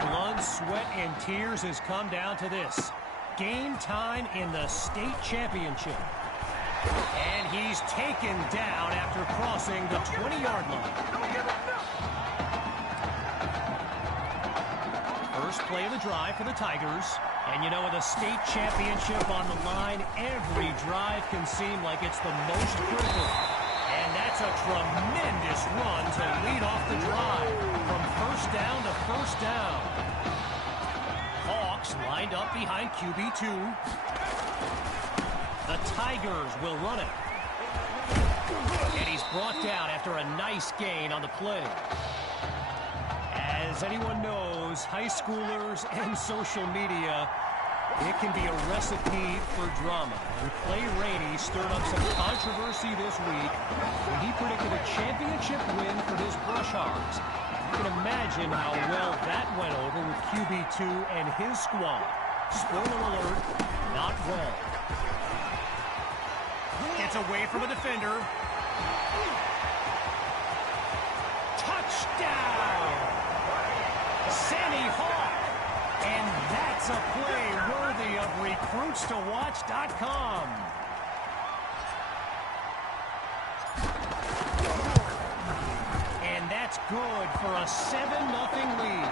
Blood, sweat, and tears has come down to this. Game time in the state championship. And he's taken down after crossing the 20-yard line. First play of the drive for the Tigers. And you know, with a state championship on the line, every drive can seem like it's the most critical. And that's a tremendous run to lead off the drive. From first down to first down. Hawks lined up behind QB2. The Tigers will run it. And he's brought down after a nice gain on the play. As anyone knows, high schoolers and social media, it can be a recipe for drama. And Clay Rainey stirred up some controversy this week when he predicted a championship win for his Brush Hogs. You can imagine how well that went over with QB2 and his squad. Spoiler alert, not well. Gets away from a defender. Touchdown! Sammy Hawk! And that's a play worthy of recruitstowatch.com. And that's good for a 7-0 lead.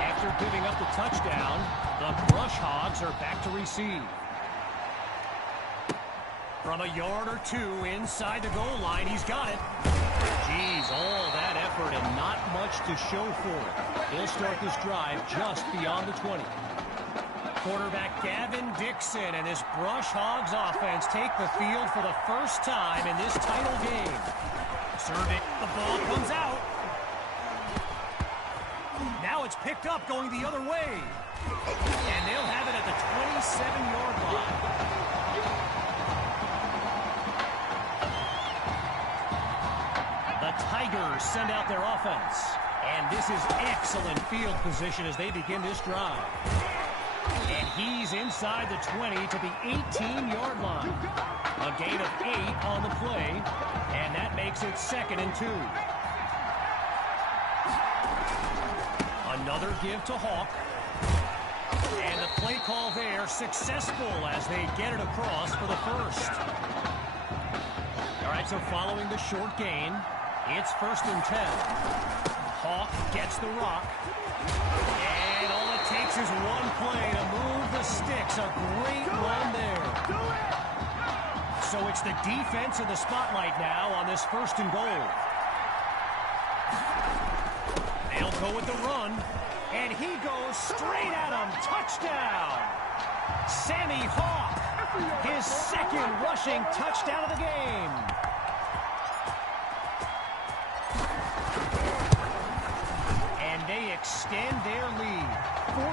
After giving up the touchdown, the Brush Hogs are back to receive. From a yard or two inside the goal line, he's got it. Geez, all that effort and not much to show for it. He'll start this drive just beyond the 20. Quarterback Gavin Dixon and this Brush Hogs offense take the field for the first time in this title game. Serving, the ball comes out. Now it's picked up going the other way. And they'll have it at the 27-yard line. Tigers send out their offense. And this is excellent field position as they begin this drive. And he's inside the 20 to the 18-yard line. A gain of 8 on the play. And that makes it 2nd and 2. Another give to Hawk. And the play call there successful as they get it across for the first. All right, so following the short gain, it's 1st and 10. Hawk gets the rock. And all it takes is one play to move the sticks. A great run there. So it's the defense in the spotlight now on this 1st and goal. They'll go with the run. And he goes straight at him. Touchdown! Sammy Hawk, his 2nd rushing touchdown of the game. They extend their lead. 14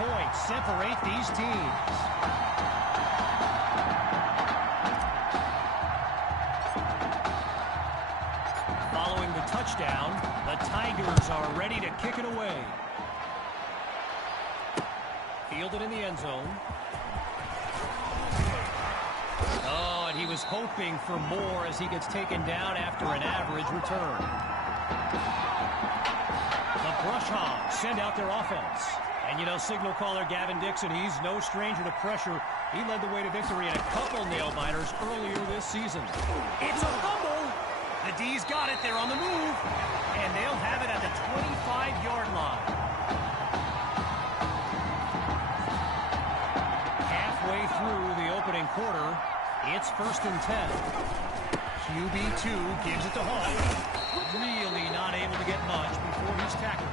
points separate these teams. Following the touchdown, the Tigers are ready to kick it away. Fielded in the end zone. Oh, and he was hoping for more as he gets taken down after an average return. Brush Hogs send out their offense. And, you know, signal caller Gavin Dixon, he's no stranger to pressure. He led the way to victory in a couple nail-biters earlier this season. It's a fumble. The D's got it. They're on the move. And they'll have it at the 25-yard line. Halfway through the opening quarter, it's 1st and 10. QB2 gives it to Hawk. Really not able to get much before he's tackled.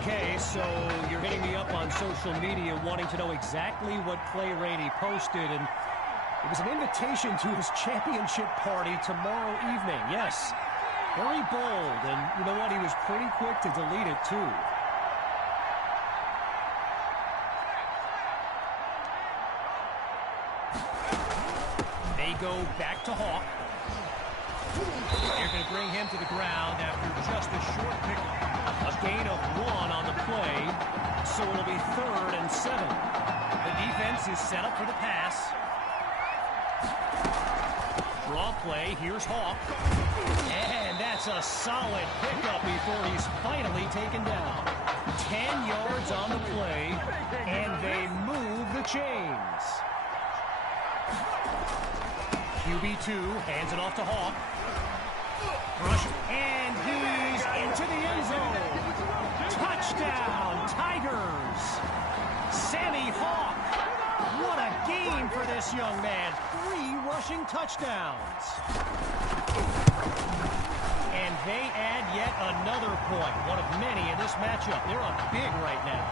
Okay, so you're hitting me up on social media wanting to know exactly what Clay Rainey posted, and it was an invitation to his championship party tomorrow evening. Yes, very bold, and you know what? He was pretty quick to delete it, too. They go back to Hawk. They're going to bring him to the ground after just a short pickup. A gain of 1 on the play, so it'll be 3rd and 7. The defense is set up for the pass. play. Here's Hawk. And that's a solid pickup before he's finally taken down. 10 yards on the play, and they move the chains. QB2 hands it off to Hawk. Rush, and he's into the end zone. Touchdown, Tigers. Sammy Hawk. What a game for this young man. 3 rushing touchdowns. And they add yet another point, one of many in this matchup. They're up big right now.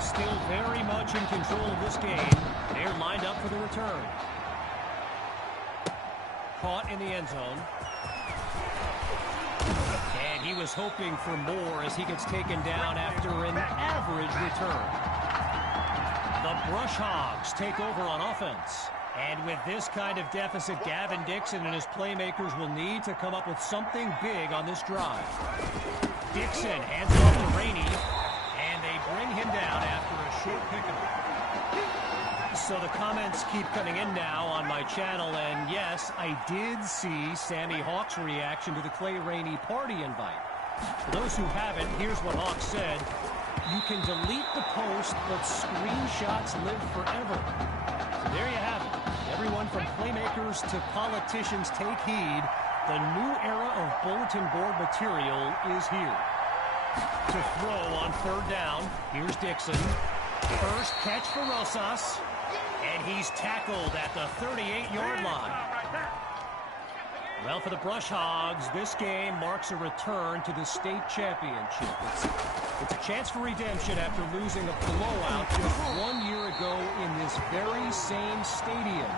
Still very much in control of this game. They're lined up for the return. Caught in the end zone. And he was hoping for more as he gets taken down after an average return. The Brush Hogs take over on offense. And with this kind of deficit, Gavin Dixon and his playmakers will need to come up with something big on this drive. Dixon hands it off to Rainey, and they bring him down after a short pickup. So the comments keep coming in now on my channel, and yes, I did see Sammy Hawk's reaction to the Clay Rainey party invite. For those who haven't, here's what Hawk said. You can delete the post, but screenshots live forever. So there you have it. Everyone from playmakers to politicians, take heed. The new era of bulletin board material is here. To throw on 3rd down, here's Dixon. First catch for Rosas. And he's tackled at the 38-yard line. Well, for the Brush Hogs, this game marks a return to the state championship. It's a chance for redemption after losing a blowout just 1 year ago in this very same stadium.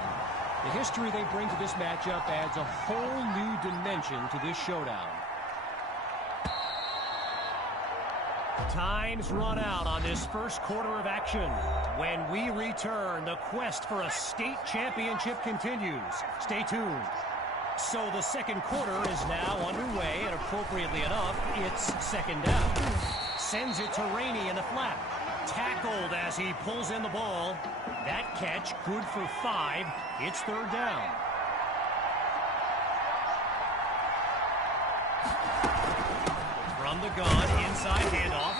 The history they bring to this matchup adds a whole new dimension to this showdown. Time's run out on this first quarter of action. When we return, the quest for a state championship continues. Stay tuned. So the second quarter is now underway, and appropriately enough, it's 2nd down. Sends it to Rainey in the flat. Tackled as he pulls in the ball. That catch good for 5. It's 3rd down. From the gun, inside handoff.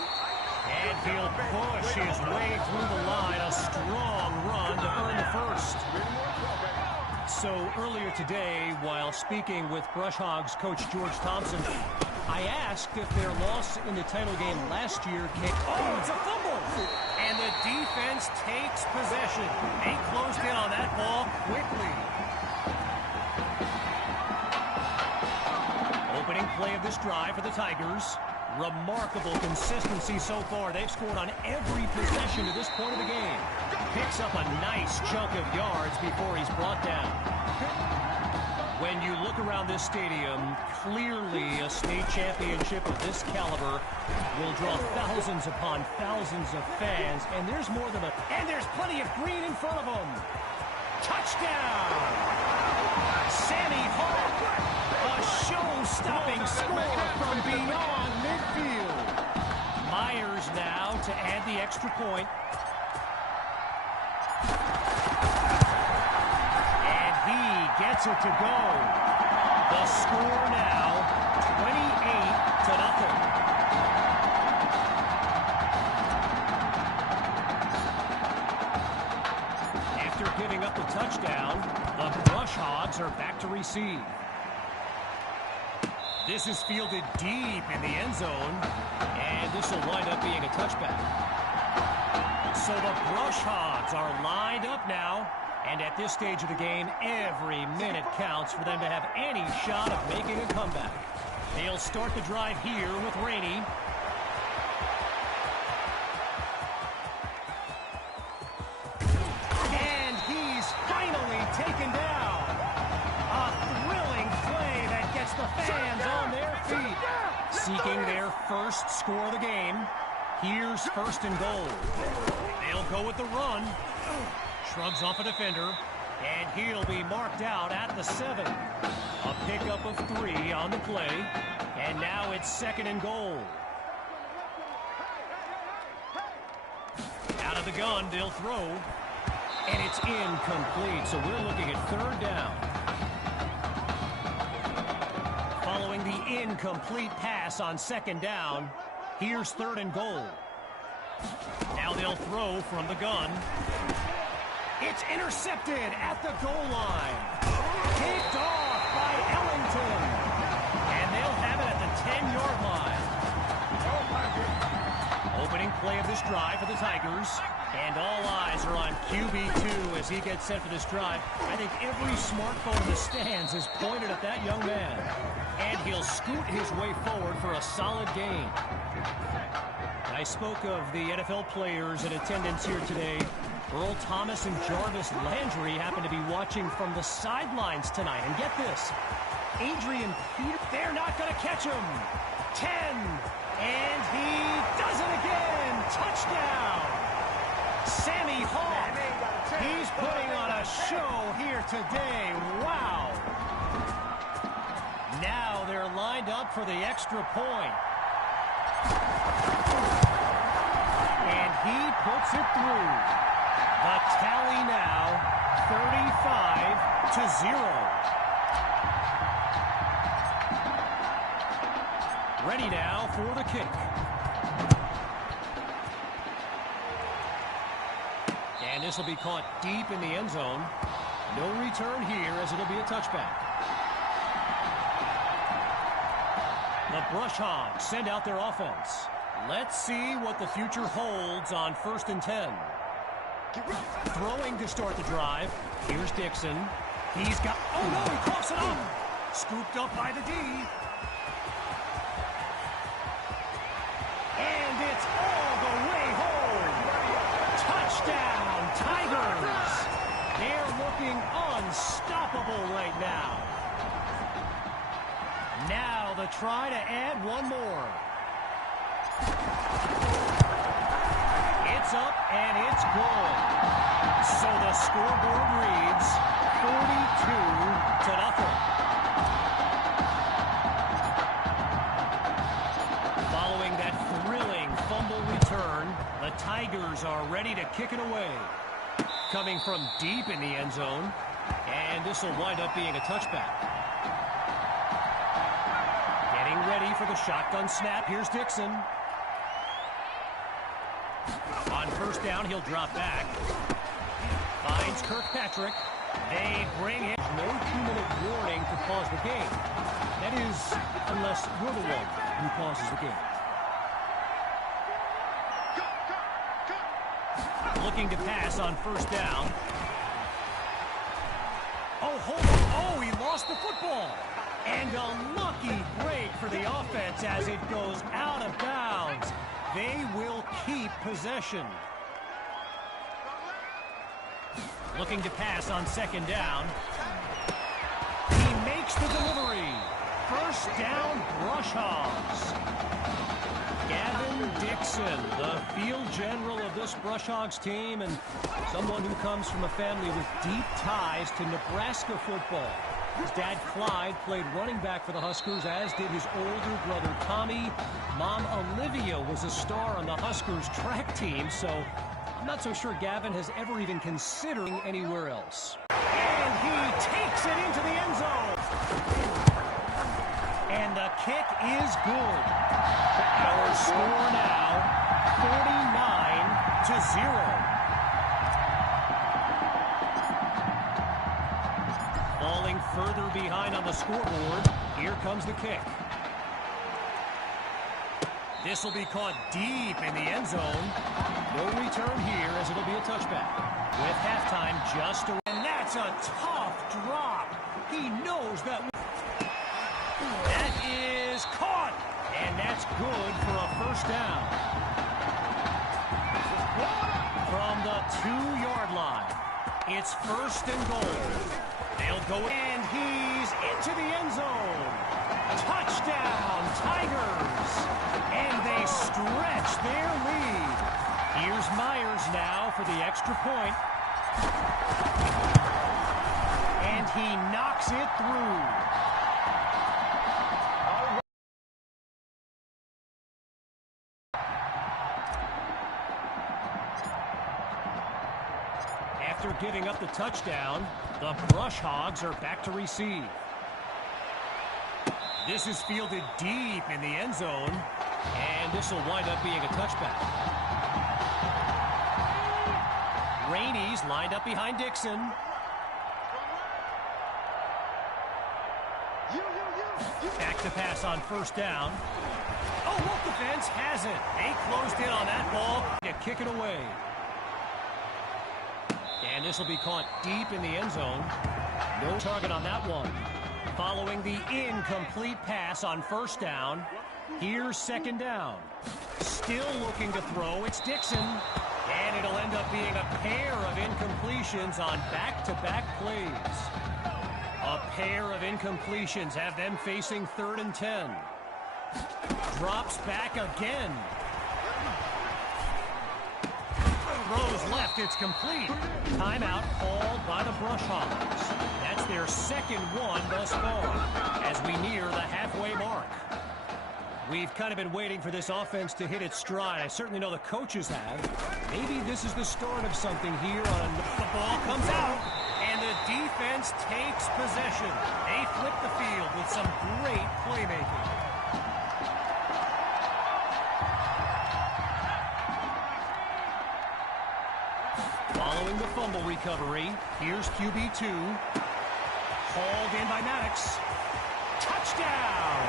And he'll push his way through the line. A strong run to earn the first. So earlier today, while speaking with Brush Hogs coach George Thompson, I asked if their loss in the title game last year came... Oh, it's a fumble! And the defense takes possession. They closed in on that ball quickly. Opening play of this drive for the Tigers. Remarkable consistency so far. They've scored on every possession to this point of the game. Picks up a nice chunk of yards before he's brought down. When you look around this stadium, clearly a state championship of this caliber will draw thousands upon thousands of fans, and there's more than and there's plenty of green in front of them. Touchdown! Sammy Hawk! A show-stopping score from beyond midfield. Myers now to add the extra point. And he gets it to go. The score now, 28-0. After giving up the touchdown, the Brush Hogs are back to receive. This is fielded deep in the end zone, and this will wind up being a touchback. So the Brush Hogs are lined up now, and at this stage of the game, every minute counts for them to have any shot of making a comeback. They'll start the drive here with Rainey. And he's finally taken down. A thrilling play that gets the fans on their feet. Seeking their first score of the game. Here's 1st and goal. They'll go with the run. Shrugs off a defender. And he'll be marked out at the 7. A pickup of 3 on the play. And now it's 2nd and goal. Out of the gun, they'll throw. And it's incomplete, so we're looking at third down. Following the incomplete pass on second down, here's third and goal. Now they'll throw from the gun. It's intercepted at the goal line. Kicked off by Ellington. And they'll have it at the 10-yard line. Opening play of this drive for the Tigers. And all eyes are on QB2 as he gets set for this drive. I think every smartphone in the stands is pointed at that young man. And he'll scoot his way forward for a solid gain. I spoke of the NFL players in attendance here today. Earl Thomas and Jarvis Landry happen to be watching from the sidelines tonight. And get this, Adrian Peter, they're not going to catch him. 10, and he does it again. Touchdown. Sammy Hall, he's putting on a show here today. Wow. Now they're lined up for the extra point. And he puts it through. The tally now, 35-0. Ready now for the kick. And this will be caught deep in the end zone. No return here as it'll be a touchback. The Brush Hogs send out their offense. Let's see what the future holds on 1st and 10. Throwing to start the drive. Here's Dixon. He's got... Oh, no, he coughs it up. Scooped up by the D. And it's all the way home. Touchdown, Tigers. They're looking unstoppable right now. Now the try to add one more. It's up and it's good. So the scoreboard reads 42-0. Following that thrilling fumble return, the Tigers are ready to kick it away. Coming from deep in the end zone, and this will wind up being a touchback. Getting ready for the shotgun snap. Here's Dixon. On first down, he'll drop back. Finds Kirkpatrick. They bring him. No 2-minute warning to pause the game. That is, unless you're the one who pauses the game. Looking to pass on first down. Oh, hold on. Oh, he lost the football. And a lucky break for the offense as it goes out of bounds. They will keep possession. Looking to pass on second down. He makes the delivery. First down, Brush Hogs. Gavin Dixon, the field general of this Brush Hogs team, and someone who comes from a family with deep ties to Nebraska football. His dad, Clyde, played running back for the Huskers, as did his older brother, Tommy. Mom, Olivia, was a star on the Huskers track team, so I'm not so sure Gavin has ever even considered anywhere else. And he takes it into the end zone. And the kick is good. Our score now, 49-0. Falling further behind on the scoreboard. Here comes the kick. This will be caught deep in the end zone. No return here as it'll be a touchback. With halftime just around. And that's a tough drop. He knows that. That is caught. And that's good for a first down. From the 2-yard line, it's first and goal. They'll go, and he's into the end zone. Touchdown, Tigers. And they stretch their lead. Here's Myers now for the extra point. And he knocks it through. After giving up the touchdown, the Brush Hogs are back to receive. This is fielded deep in the end zone, and this will wind up being a touchback. Rainey's lined up behind Dixon. Back to pass on first down. Oh, look, the defense has it. They closed in on that ball to kick it away. And this will be caught deep in the end zone. No target on that one. Following the incomplete pass on first down, here's second down. Still looking to throw, it's Dixon. And it'll end up being a pair of incompletions on back-to-back plays. A pair of incompletions have them facing 3rd and 10. Drops back again. Throws left, it's complete. Timeout called by the Brush Hogs. That's their second one thus far as we near the halfway mark. We've kind of been waiting for this offense to hit its stride. I certainly know the coaches have. Maybe this is the start of something here. The ball comes out, and the defense takes possession. They flip the field with some great playmaking. Following the fumble recovery, here's QB2. Hauled in by Maddox. Touchdown!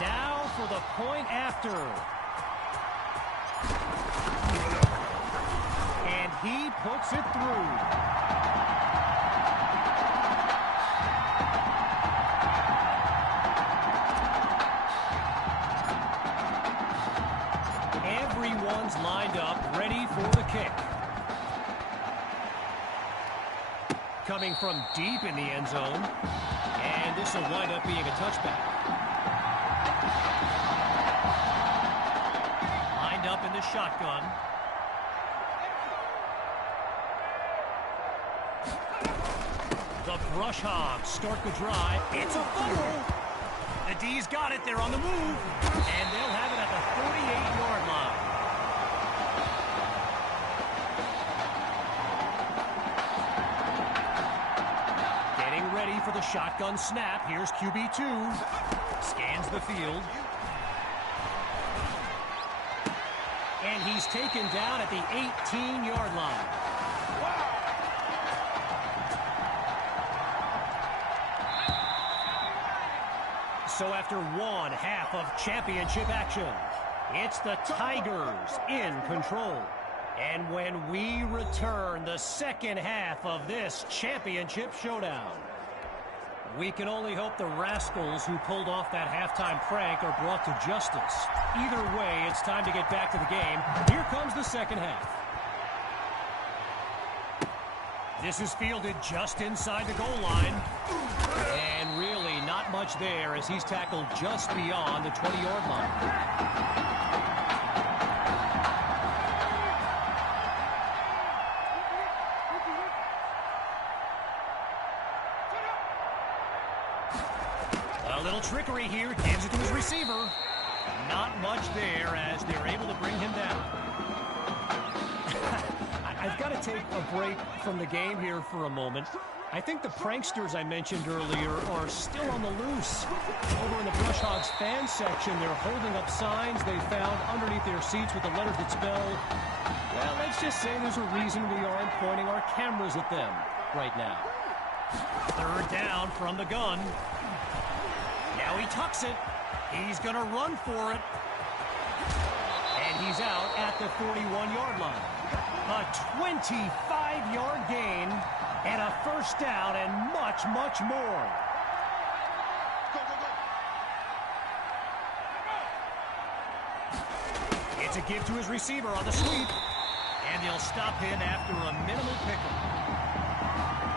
Now for the point after. And he puts it through. Everyone's lined up, ready for the kick. Coming from deep in the end zone, and this will wind up being a touchback. Lined up in the shotgun. The Brush Hogs start the drive. It's a fumble. The D's got it. They're on the move, and they'll have it at the 48-yard line. Ready for the shotgun snap. Here's QB2. Scans the field. And he's taken down at the 18-yard line. So after one half of championship action, it's the Tigers in control. And when we return the second half of this championship showdown, we can only hope the rascals who pulled off that halftime prank are brought to justice. Either way, it's time to get back to the game. Here comes the second half. This is fielded just inside the goal line. And really not much there as he's tackled just beyond the 20-yard line. A little trickery here, gives it to his receiver. Not much there as they're able to bring him down. I've got to take a break from the game here for a moment. I think the pranksters I mentioned earlier are still on the loose. Over in the Brush Hogs fan section, they're holding up signs they found underneath their seats with the letters that spell, well, let's just say there's a reason we aren't pointing our cameras at them right now. Third down from the gun. Now he tucks it. He's going to run for it. And he's out at the 41-yard line. A 25-yard gain and a first down and much, much more. It's a give to his receiver on the sweep. And they'll stop him after a minimal pickup.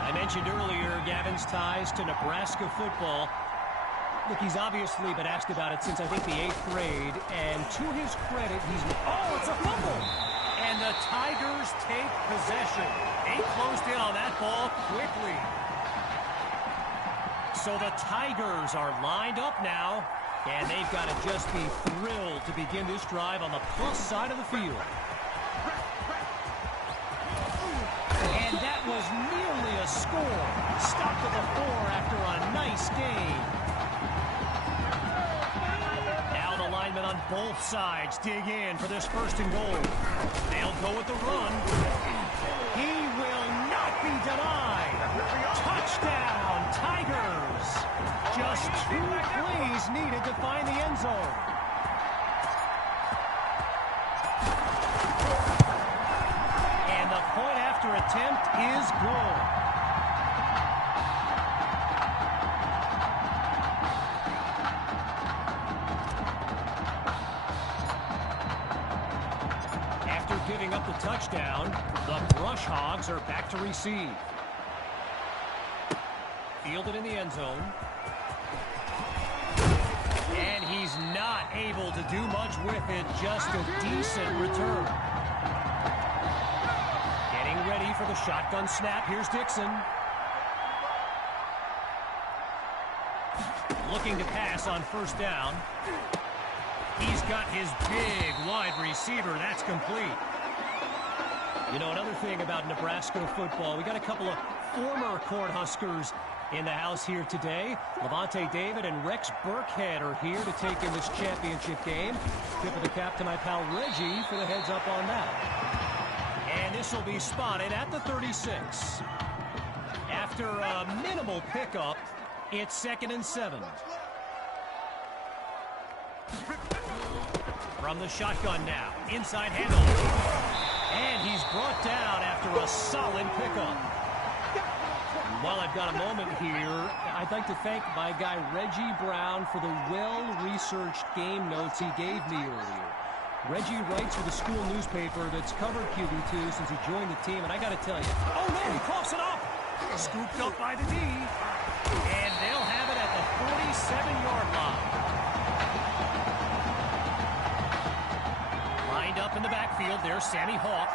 I mentioned earlier Gavin's ties to Nebraska football. Look, he's obviously been asked about it since, I think, the 8th grade. And to his credit, oh, it's a fumble! And the Tigers take possession. They closed in on that ball quickly. So the Tigers are lined up now. And they've got to just be thrilled to begin this drive on the plus side of the field. And that was nearly a score. Stopped at the 4 after a nice gain. Now the linemen on both sides dig in for this 1st and goal. They'll go with the run. He will not be denied. Touchdown, Tigers. Just 2 plays needed to find the end zone. And the point after attempt is good. After giving up the touchdown, the Brush Hogs are back to receive. Fielded in the end zone. And he's not able to do much with it. Just a decent return. Getting ready for the shotgun snap. Here's Dixon. Looking to pass on 1st down. He's got his big wide receiver. That's complete. You know, another thing about Nebraska football, we got a couple of former Cornhuskers in the house here today. Levante David and Rex Burkhead are here to take in this championship game. Tip of the cap to my pal Reggie for the heads up on that. And this will be spotted at the 36. After a minimal pickup, it's 2nd and 7. From the shotgun now. Inside handoff. And he's brought down after a solid pickup. While I've got a moment here, I'd like to thank my guy Reggie Brown for the well-researched game notes he gave me earlier. Reggie writes for the school newspaper that's covered QB2 since he joined the team, and I got to tell you, oh no, he coughs it up! Scooped up by the D, and they'll have it at the 47-yard line. Lined up in the backfield, there's Sammy Hawk.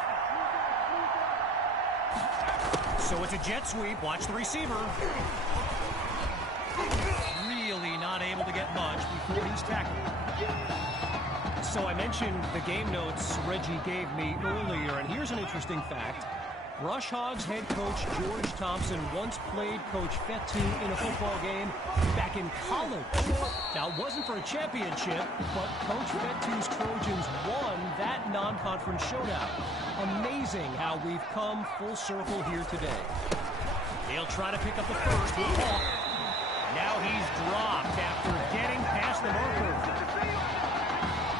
So it's a jet sweep. Watch the receiver. Really not able to get much before he's tackled. So I mentioned the game notes Reggie gave me earlier, and here's an interesting fact. Brush Hogs head coach George Thompson once played Coach Fettu in a football game back in college. Now, it wasn't for a championship, but Coach Fettu's Trojans won that non-conference showdown. Amazing how we've come full circle here today. They'll try to pick up the first. Now he's dropped after getting past the marker.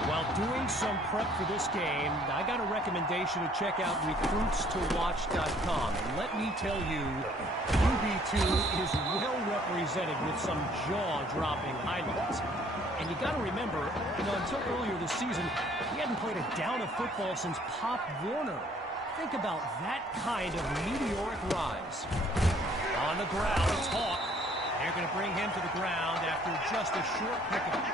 While doing some prep for this game, I got a recommendation to check out recruitstowatch.com. And let me tell you, QB2 is well represented with some jaw-dropping highlights. And you got to remember, until earlier this season, he hadn't played a down of football since Pop Warner. Think about that kind of meteoric rise. On the ground, it's Hawk. They're going to bring him to the ground after just a short pickup.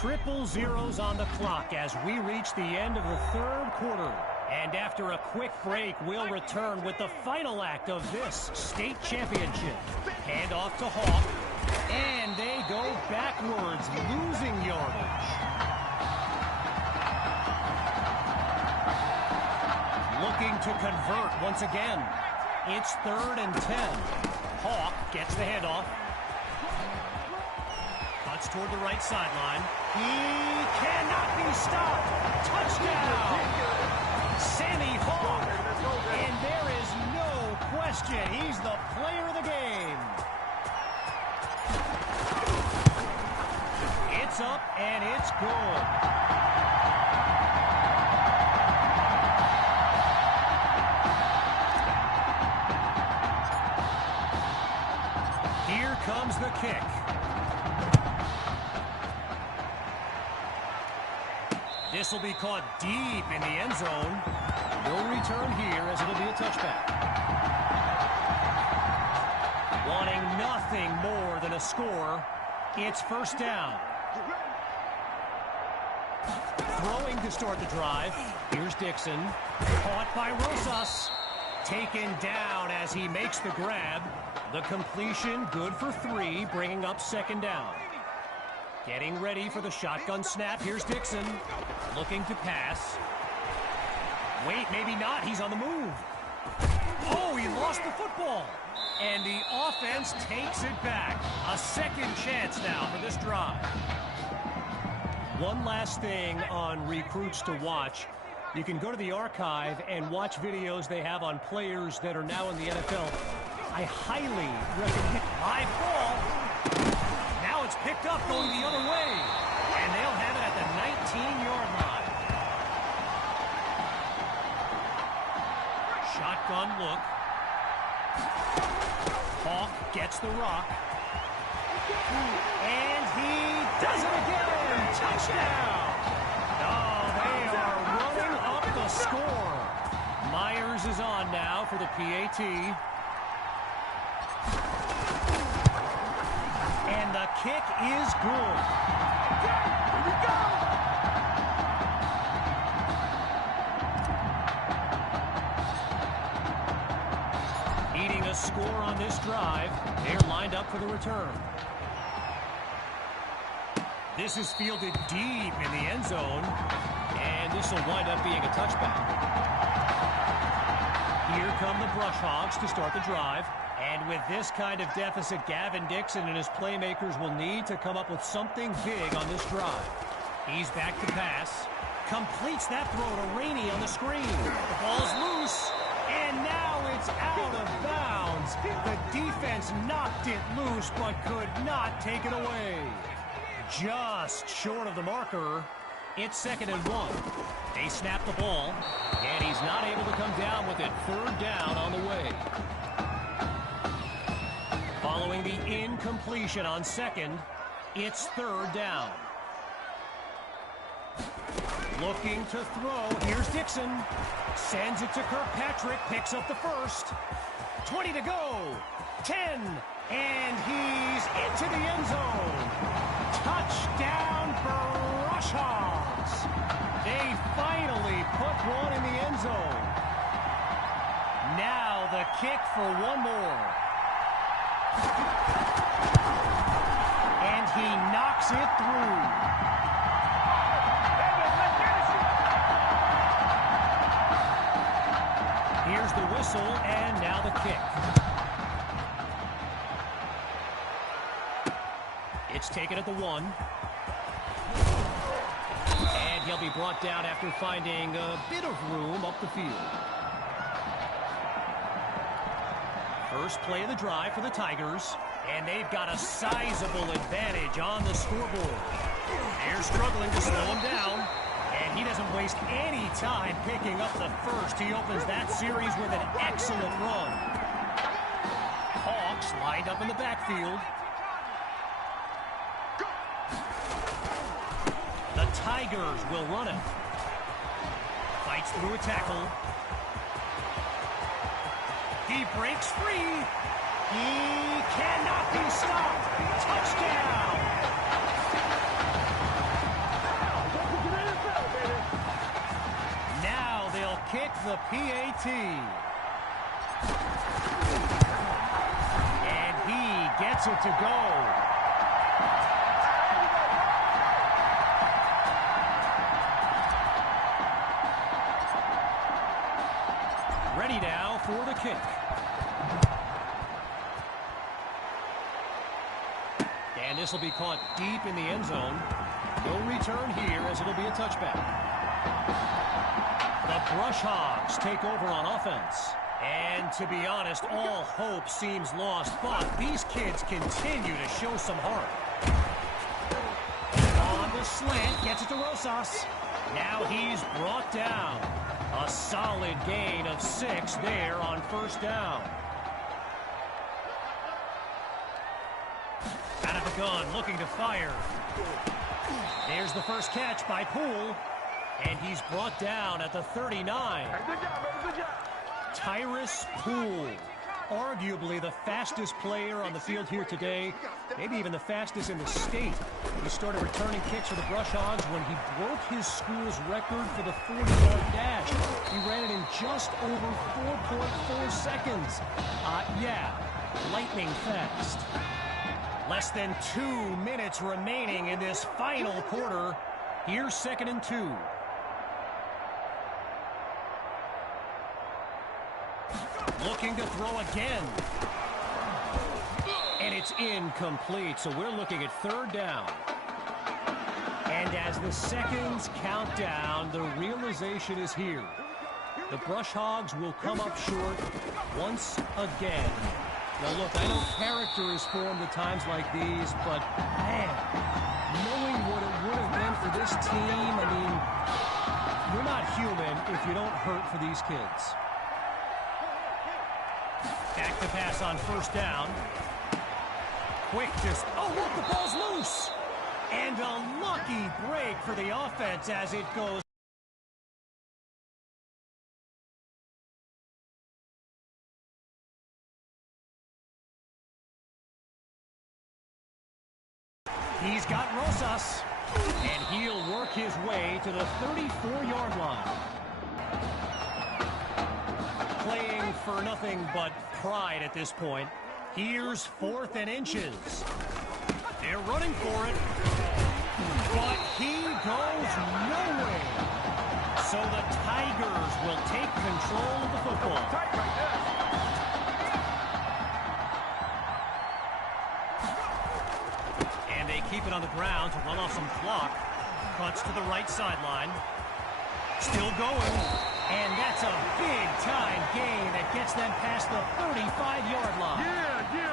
Triple zeros on the clock as we reach the end of the 3rd quarter. And after a quick break, we'll return with the final act of this state championship. Hand off to Hawk. And they go backwards, losing yardage. Looking to convert once again. It's 3rd and 10. Hawk gets the handoff. Cuts toward the right sideline. He cannot be stopped. Touchdown! Sammy Hawk. And there is no question. He's the player of the game. It's up and it's good. Here comes the kick. This will be caught deep in the end zone. No return here as it'll be a touchback. Wanting nothing more than a score, it's 1st down. Throwing to start the drive. Here's Dixon. Caught by Rosas. Taken down as he makes the grab. The completion good for 3, bringing up 2nd down. Getting ready for the shotgun snap. Here's Dixon looking to pass. Wait, maybe not. He's on the move. Oh, he lost the football. And the offense takes it back. A 2nd chance now for this drive. One last thing on recruits to watch. You can go to the archive and watch videos they have on players that are now in the NFL. I highly recommend. High ball. Now it's picked up going the other way. And they'll have it at the 19-yard line. Shotgun look. Hawk gets the rock. And he does it again. Touchdown. Oh, they are running up the score. Myers is on now for the PAT. And the kick is good. Here we go. Needing a score on this drive. They're lined up for the return. This is fielded deep in the end zone. And this will wind up being a touchback. Here come the Brush Hogs to start the drive. And with this kind of deficit, Gavin Dixon and his playmakers will need to come up with something big on this drive. He's back to pass. Completes that throw to Rainey on the screen. The ball's loose. And now it's out of bounds. The defense knocked it loose but could not take it away. Just short of the marker. It's 2nd and 1. They snap the ball. And he's not able to come down with it. 3rd down on the way. Following the incompletion on 2nd, it's 3rd down. Looking to throw. Here's Dixon. Sends it to Kirkpatrick. Picks up the 1st. 20 to go. 10. And he's into the end zone. Touchdown, Brush Hogs. They finally put one in the end zone. Now the kick for one more. And he knocks it through. Here's the whistle, and now the kick. It's taken at the 1. And he'll be brought down after finding a bit of room up the field. First play of the drive for the Tigers. And they've got a sizable advantage on the scoreboard. They're struggling to slow him down. And he doesn't waste any time picking up the 1st. He opens that series with an excellent run. Hawks lined up in the backfield. The Tigers will run it. Fights through a tackle. He breaks free. He cannot be stopped. Touchdown. Now they'll kick the PAT. And he gets it to go. Ready now for the kick. And this will be caught deep in the end zone. No return here as it'll be a touchback. The Brush Hogs take over on offense. And to be honest, all hope seems lost, but these kids continue to show some heart. On the slant, gets it to Rosas. Now he's brought down. A solid gain of 6 there on 1st down. Out of the gun, looking to fire. There's the first catch by Poole. And he's brought down at the 39. Good job, baby, good job. Tyrus Poole. arguably the fastest player on the field here today, maybe even the fastest in the state. He started returning kicks for the Brush Hogs when he broke his school's record for the 40-yard dash. He ran it in just over 4.4 seconds. Yeah, lightning fast. Less than 2 minutes remaining in this final quarter. Here's 2nd and 2. Looking to throw again. And it's incomplete, so we're looking at 3rd down. And as the seconds count down, the realization is here. The Brush Hogs will come up short once again. Now look, I know character is formed at times like these, but man, knowing what it would have been for this team, I mean, you're not human if you don't hurt for these kids. Back to pass on 1st down. Quick just, oh look, the ball's loose. And a lucky break for the offense as it goes. He's got Rosas, and he'll work his way to the 34-yard line. Playing for nothing but pride at this point. Here's 4th and inches. They're running for it, but he goes nowhere. So the Tigers will take control of the football. Keep it on the ground to run off some clock. Cuts to the right sideline. Still going. And that's a big-time gain that gets them past the 35-yard line.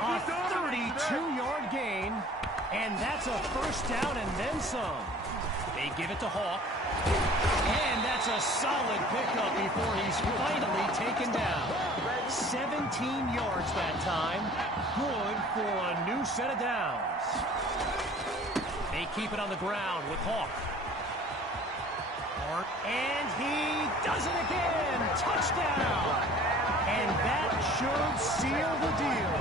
A 32-yard gain. And that's a 1st down and then some. They give it to Hawk. And that's a solid pickup before he's finally taken down. 17 yards that time. Good for a new set of downs. They keep it on the ground with Hawk. And he does it again. Touchdown. And that should seal the deal.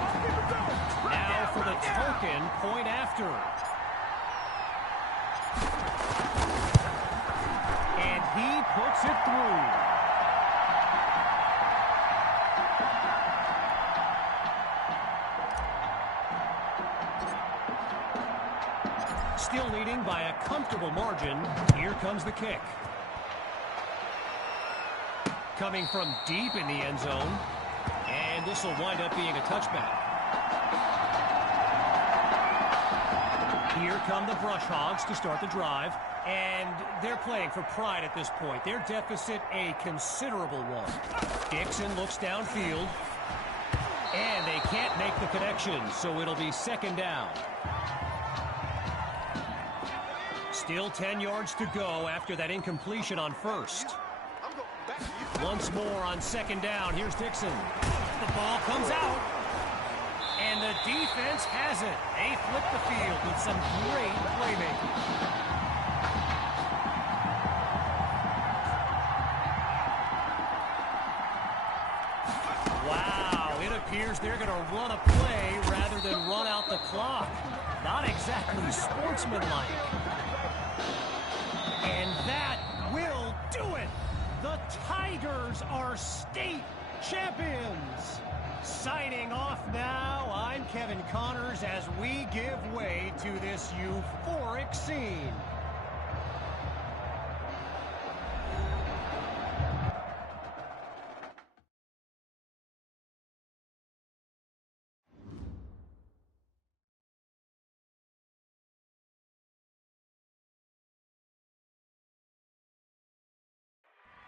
Now for the token point after. And he puts it through. Still leading by a comfortable margin. Here comes the kick. Coming from deep in the end zone. And this will wind up being a touchback. Here come the Brush Hogs to start the drive. And they're playing for pride at this point. Their deficit a considerable one. Dixon looks downfield. And they can't make the connection, so it'll be 2nd down. Still 10 yards to go after that incompletion on 1st. Once more on 2nd down. Here's Dixon. The ball comes out. And the defense has it. They flip the field with some great playmaking. Wow, it appears they're going to run a play rather than run out the clock. Not exactly sportsmanlike. And that will do it. The Tigers are state champions. Signing off now, I'm Kevin Connors as we give way to this euphoric scene.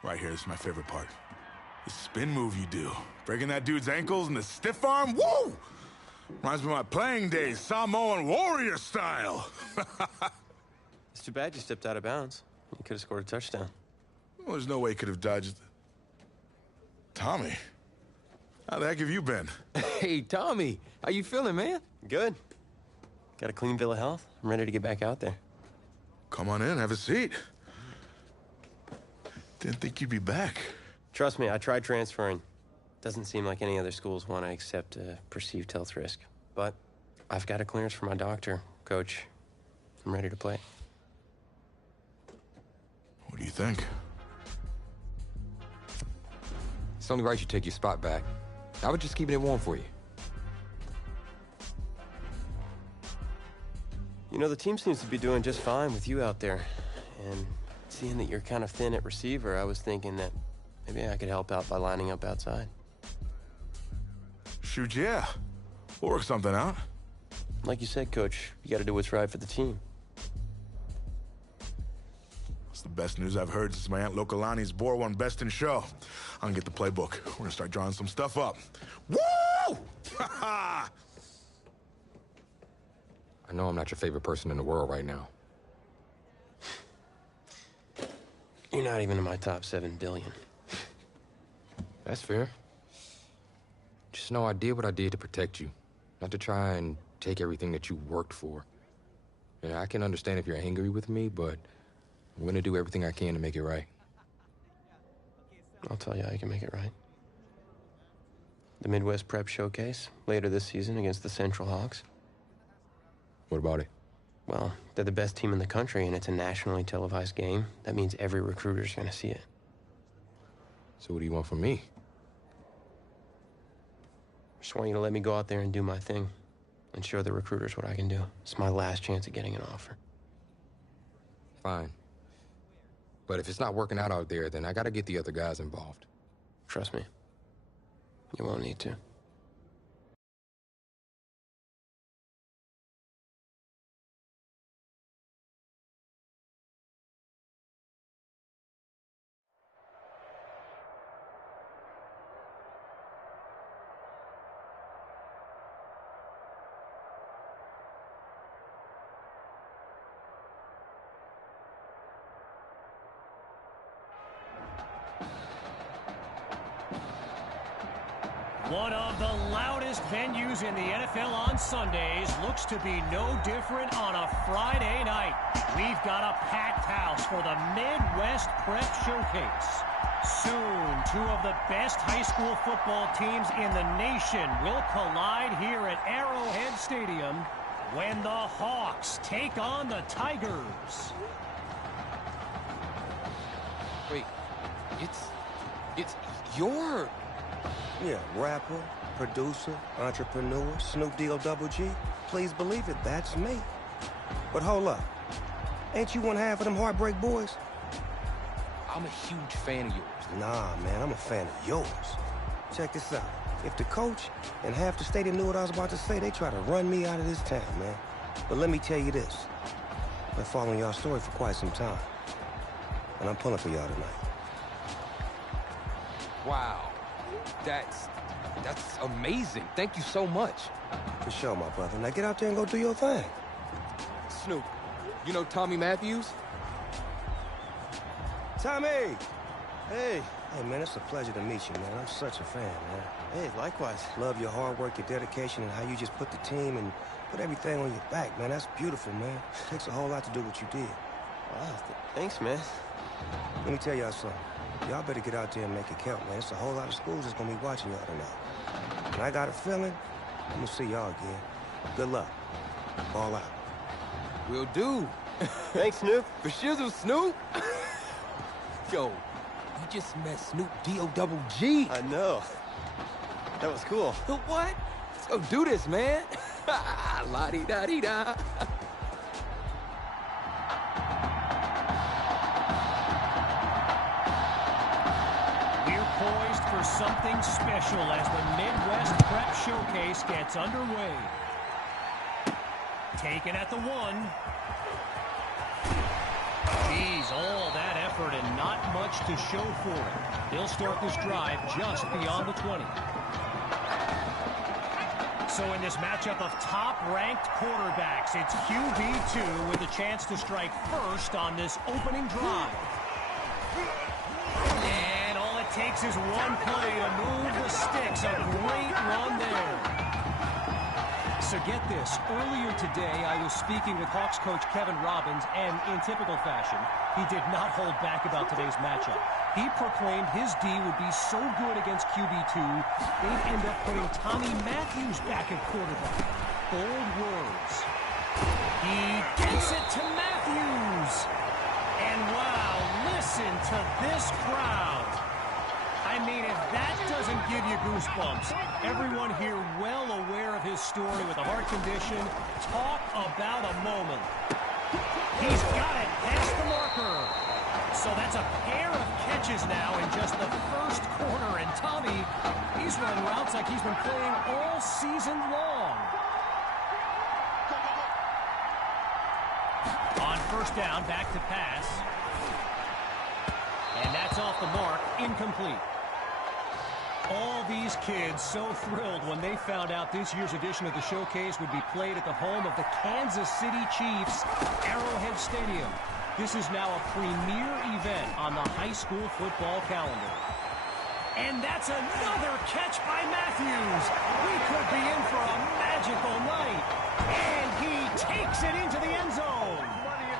Right here is my favorite part. The spin move you do. Breaking that dude's ankles and the stiff arm, woo! Reminds me of my playing days, Samoan warrior style. It's too bad you stepped out of bounds. You could have scored a touchdown. Well, there's no way he could have dodged. Tommy, how the heck have you been? Hey, Tommy, how you feeling, man? Good. Got a clean bill of health. I'm ready to get back out there. Come on in, have a seat. Didn't think you'd be back. Trust me, I tried transferring. Doesn't seem like any other schools want to accept a perceived health risk. But I've got a clearance from my doctor, Coach. I'm ready to play. What do you think? It's only right you take your spot back. I was just keeping it warm for you. You know, the team seems to be doing just fine with you out there. And seeing that you're kind of thin at receiver, I was thinking that maybe I could help out by lining up outside. Shoot, yeah. We'll work something out. Like you said, Coach, you got to do what's right for the team. It's the best news I've heard since my Aunt Lokalani's Boar won Best in Show. I'm gonna get the playbook. We're gonna start drawing some stuff up. Woo! Ha-ha! I know I'm not your favorite person in the world right now. You're not even in my top 7 billion. That's fair. Just know I did what I did to protect you, not to try and take everything that you worked for. Yeah, I can understand if you're angry with me, but I'm gonna do everything I can to make it right. I'll tell you how you can make it right. The Midwest Prep Showcase, later this season against the Central Hawks. What about it? Well, they're the best team in the country, and it's a nationally televised game. That means every recruiter's gonna see it. So what do you want from me? Just want you to let me go out there and do my thing and show the recruiters what I can do. It's my last chance at getting an offer. Fine. But if it's not working out there, then I gotta get the other guys involved. Trust me, you won't need to. One of the loudest venues in the NFL on Sundays looks to be no different on a Friday night. We've got a packed house for the Midwest Prep Showcase. Soon, 2 of the best high school football teams in the nation will collide here at Arrowhead Stadium when the Hawks take on the Tigers. Wait, it's your... Yeah, rapper, producer, entrepreneur, Snoop D-O-double-G. Please believe it, that's me. But hold up. Ain't you one half of them Heartbreak Boys? I'm a huge fan of yours. Nah, man, I'm a fan of yours. Check this out. If the coach and half the stadium knew what I was about to say, they try to run me out of this town, man. But let me tell you this. I've been following y'all story for quite some time. And I'm pulling for y'all tonight. Wow. That's amazing. Thank you so much. For sure, my brother. Now get out there and go do your thing. Snoop, you know Tommy Matthews? Tommy! Hey, man, it's a pleasure to meet you, man. I'm such a fan, man. Hey, likewise. Love your hard work, your dedication, and how you just put the team and put everything on your back, man. That's beautiful, man. It takes a whole lot to do what you did. Wow, thanks, man. Let me tell y'all something. Y'all better get out there and make it count, man. It's a whole lot of schools that's gonna be watching y'all tonight. And I got a feeling I'm gonna see y'all again. Good luck. Ball out. Will do. Thanks, Snoop. For shizzle, Snoop. Yo, you just met Snoop D-O-double-G. I know. That was cool. What? Let's go do this, man. La-di-da-di-da. Poised for something special as the Midwest Prep Showcase gets underway. Taken at the 1. Geez, all that effort and not much to show for it. He'll start this drive just beyond the 20. So in this matchup of top-ranked quarterbacks, it's QB2 with a chance to strike first on this opening drive. Takes his one play to move the sticks. A great run there. So get this, earlier today I was speaking with Hawks coach Kevin Robbins, and in typical fashion, he did not hold back about today's matchup. He proclaimed his D would be so good against QB2, they'd end up putting Tommy Matthews back at quarterback. Bold words. He gets it to Matthews. And wow, listen to this crowd. I mean, if that doesn't give you goosebumps, everyone here well aware of his story with a heart condition. Talk about a moment. He's got it past the marker. So that's a pair of catches now in just the first quarter. And Tommy, he's running routes like he's been playing all season long. On first down, back to pass. And that's off the mark, incomplete. All these kids so thrilled when they found out this year's edition of the showcase would be played at the home of the Kansas City Chiefs, Arrowhead Stadium. This is now a premier event on the high school football calendar. And that's another catch by Matthews. We could be in for a magical night. And he takes it into the end zone.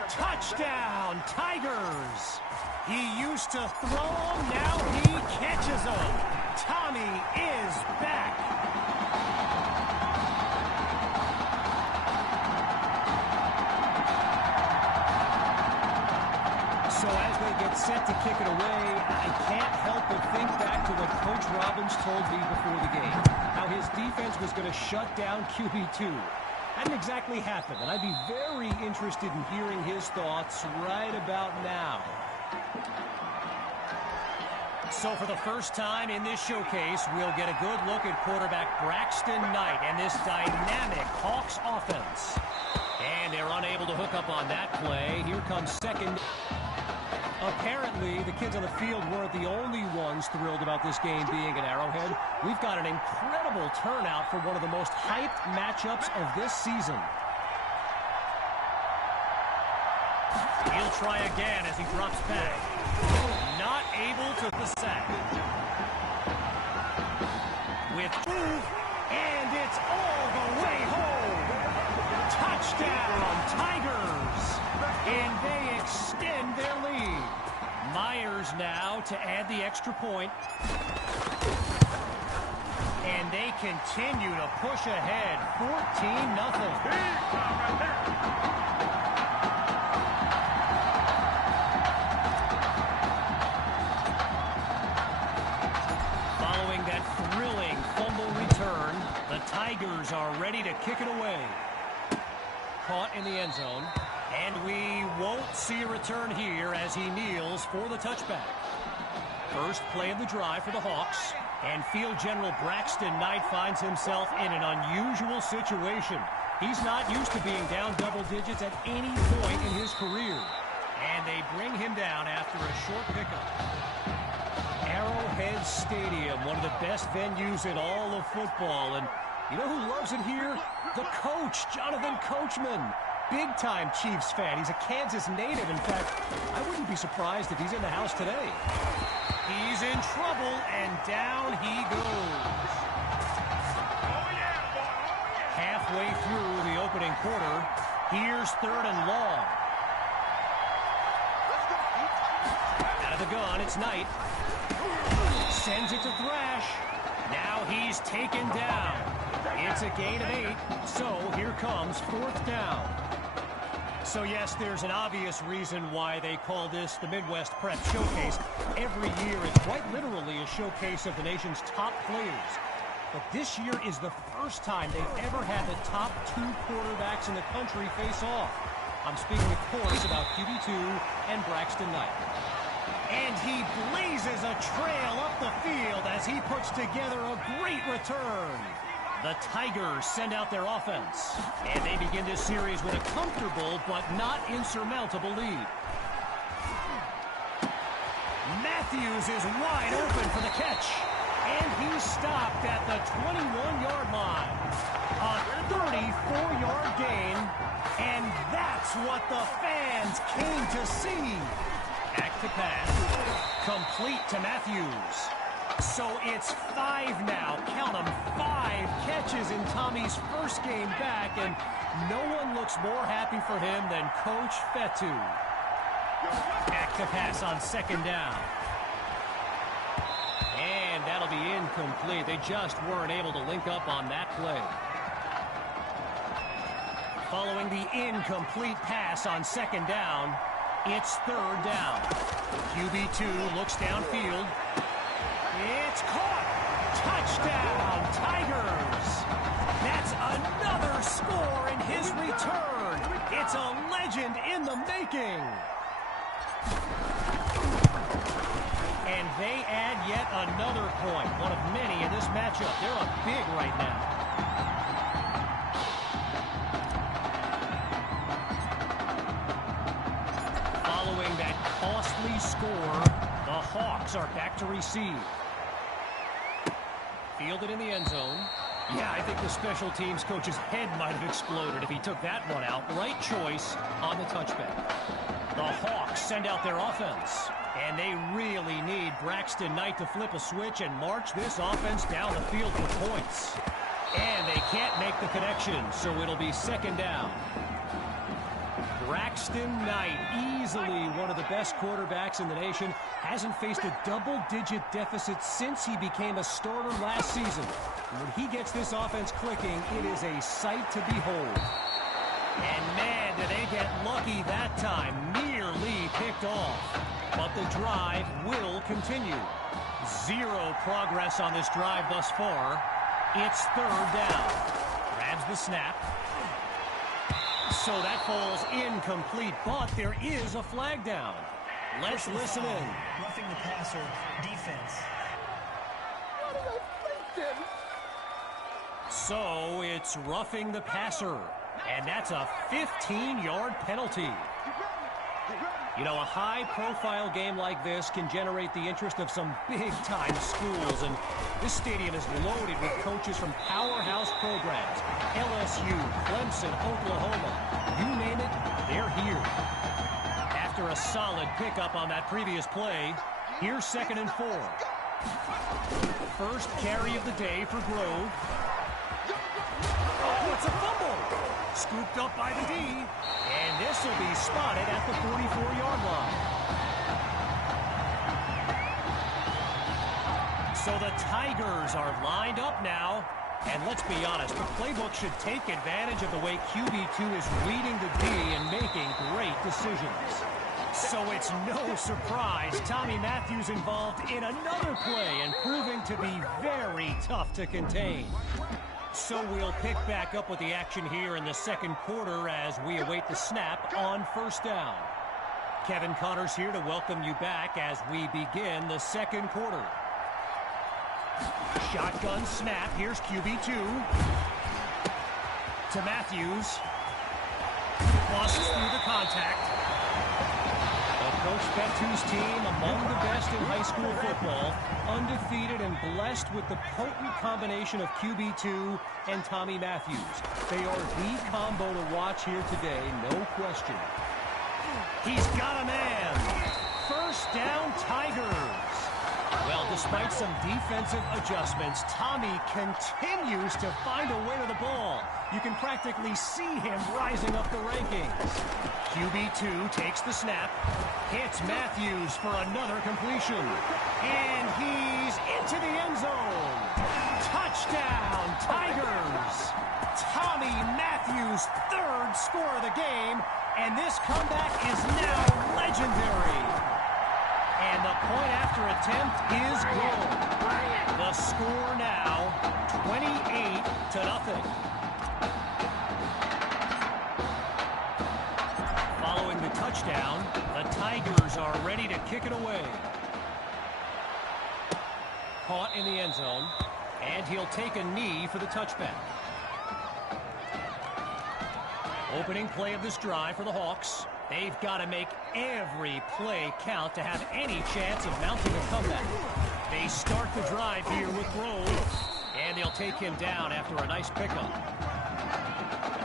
Touchdown, Tigers. He used to throw them, now he catches them. Tommy is back. So as they get set to kick it away, I can't help but think back to what Coach Robbins told me before the game. How his defense was going to shut down QB2. Hadn't exactly happened, and I'd be very interested in hearing his thoughts right about now. So for the first time in this showcase, we'll get a good look at quarterback Braxton Knight and this dynamic Hawks offense. And they're unable to hook up on that play. Here comes second. Apparently, the kids on the field weren't the only ones thrilled about this game being at Arrowhead. We've got an incredible turnout for one of the most hyped matchups of this season. He'll try again as he drops back. Not able to the sack. With move, and it's all the way home. Touchdown, Tigers. And they extend their lead. Myers now to add the extra point. And they continue to push ahead, 14-0. Tigers are ready to kick it away. Caught in the end zone. And we won't see a return here as he kneels for the touchback. First play of the drive for the Hawks. And field general Braxton Knight finds himself in an unusual situation. He's not used to being down double digits at any point in his career. And they bring him down after a short pickup. Arrowhead Stadium, one of the best venues in all of football. And you know who loves it here? The coach, Jonathan Coachman. Big-time Chiefs fan. He's a Kansas native. In fact, I wouldn't be surprised if he's in the house today. He's in trouble, and down he goes. Halfway through the opening quarter, here's third and long. Out of the gun, it's Knight. Sends it to Thrash. Now he's taken down. It's a gain of 8, so here comes fourth down. So yes, there's an obvious reason why they call this the Midwest Prep Showcase. Every year it's quite literally a showcase of the nation's top players. But this year is the first time they've ever had the top 2 quarterbacks in the country face off. I'm speaking, of course, about QB2 and Braxton Knight. And he blazes a trail up the field as he puts together a great return. The Tigers send out their offense. And they begin this series with a comfortable but not insurmountable lead. Matthews is wide open for the catch. And he's stopped at the 21-yard line. A 34-yard gain. And that's what the fans came to see. Back to pass. Complete to Matthews. So it's 5 now. Count them, 5 catches in Tommy's first game back, and no one looks more happy for him than Coach Fetu. Back to pass on 2nd down. And that'll be incomplete. They just weren't able to link up on that play. Following the incomplete pass on 2nd down, it's 3rd down. QB2 looks downfield. It's caught. Touchdown, Tigers. That's another score in his return. It's a legend in the making. And they add yet another point, one of many in this matchup. They're up big right now. Following that costly score, the Hawks are back to receive. Fielded in the end zone. Yeah, I think the special teams coach's head might have exploded if he took that one out. Right choice on the touchback. The Hawks send out their offense. And they really need Braxton Knight to flip a switch and march this offense down the field for points. And they can't make the connection, so it'll be 2nd down. Braxton Knight, easily one of the best quarterbacks in the nation, hasn't faced a double-digit deficit since he became a starter last season. When he gets this offense clicking, it is a sight to behold. And man, did they get lucky that time, nearly picked off. But the drive will continue. 0 progress on this drive thus far. It's 3rd down. Grabs the snap. So that falls incomplete, but there is a flag down. Let's listen in. Roughing the passer, defense. So it's roughing the passer, and that's a 15-yard penalty. You know, a high-profile game like this can generate the interest of some big-time schools, and this stadium is loaded with coaches from powerhouse programs. LSU, Clemson, Oklahoma, you name it, they're here. After a solid pickup on that previous play, here's 2nd and 4. First carry of the day for Grove. Oh, it's a fumble! Scooped up by the D, and this will be spotted at the 44-yard line. So the Tigers are lined up now, and let's be honest, the playbook should take advantage of the way QB2 is reading the D and making great decisions. So it's no surprise Tommy Matthews involved in another play and proving to be very tough to contain. So we'll pick back up with the action here in the 2nd quarter as we await the snap on 1st down. Kevin Connors here to welcome you back as we begin the 2nd quarter. Shotgun snap. Here's QB2. To Matthews. Busts through the contact. Coach Fetu's team among the best in high school football, undefeated and blessed with the potent combination of QB2 and Tommy Matthews. They are the combo to watch here today, no question. He's got a man. 1st down, Tigers. Well, despite some defensive adjustments, Tommy continues to find a way to the ball. You can practically see him rising up the rankings. QB2 takes the snap, hits Matthews for another completion, and he's into the end zone. Touchdown, Tigers! Tommy Matthews' 3rd score of the game, and this comeback is now legendary. And the point after attempt is good. The score now, 28-0. Following the touchdown, the Tigers are ready to kick it away. Caught in the end zone, and he'll take a knee for the touchback. Opening play of this drive for the Hawks. They've got to make every play count to have any chance of mounting a comeback. They start the drive here with Grove, and they'll take him down after a nice pickup.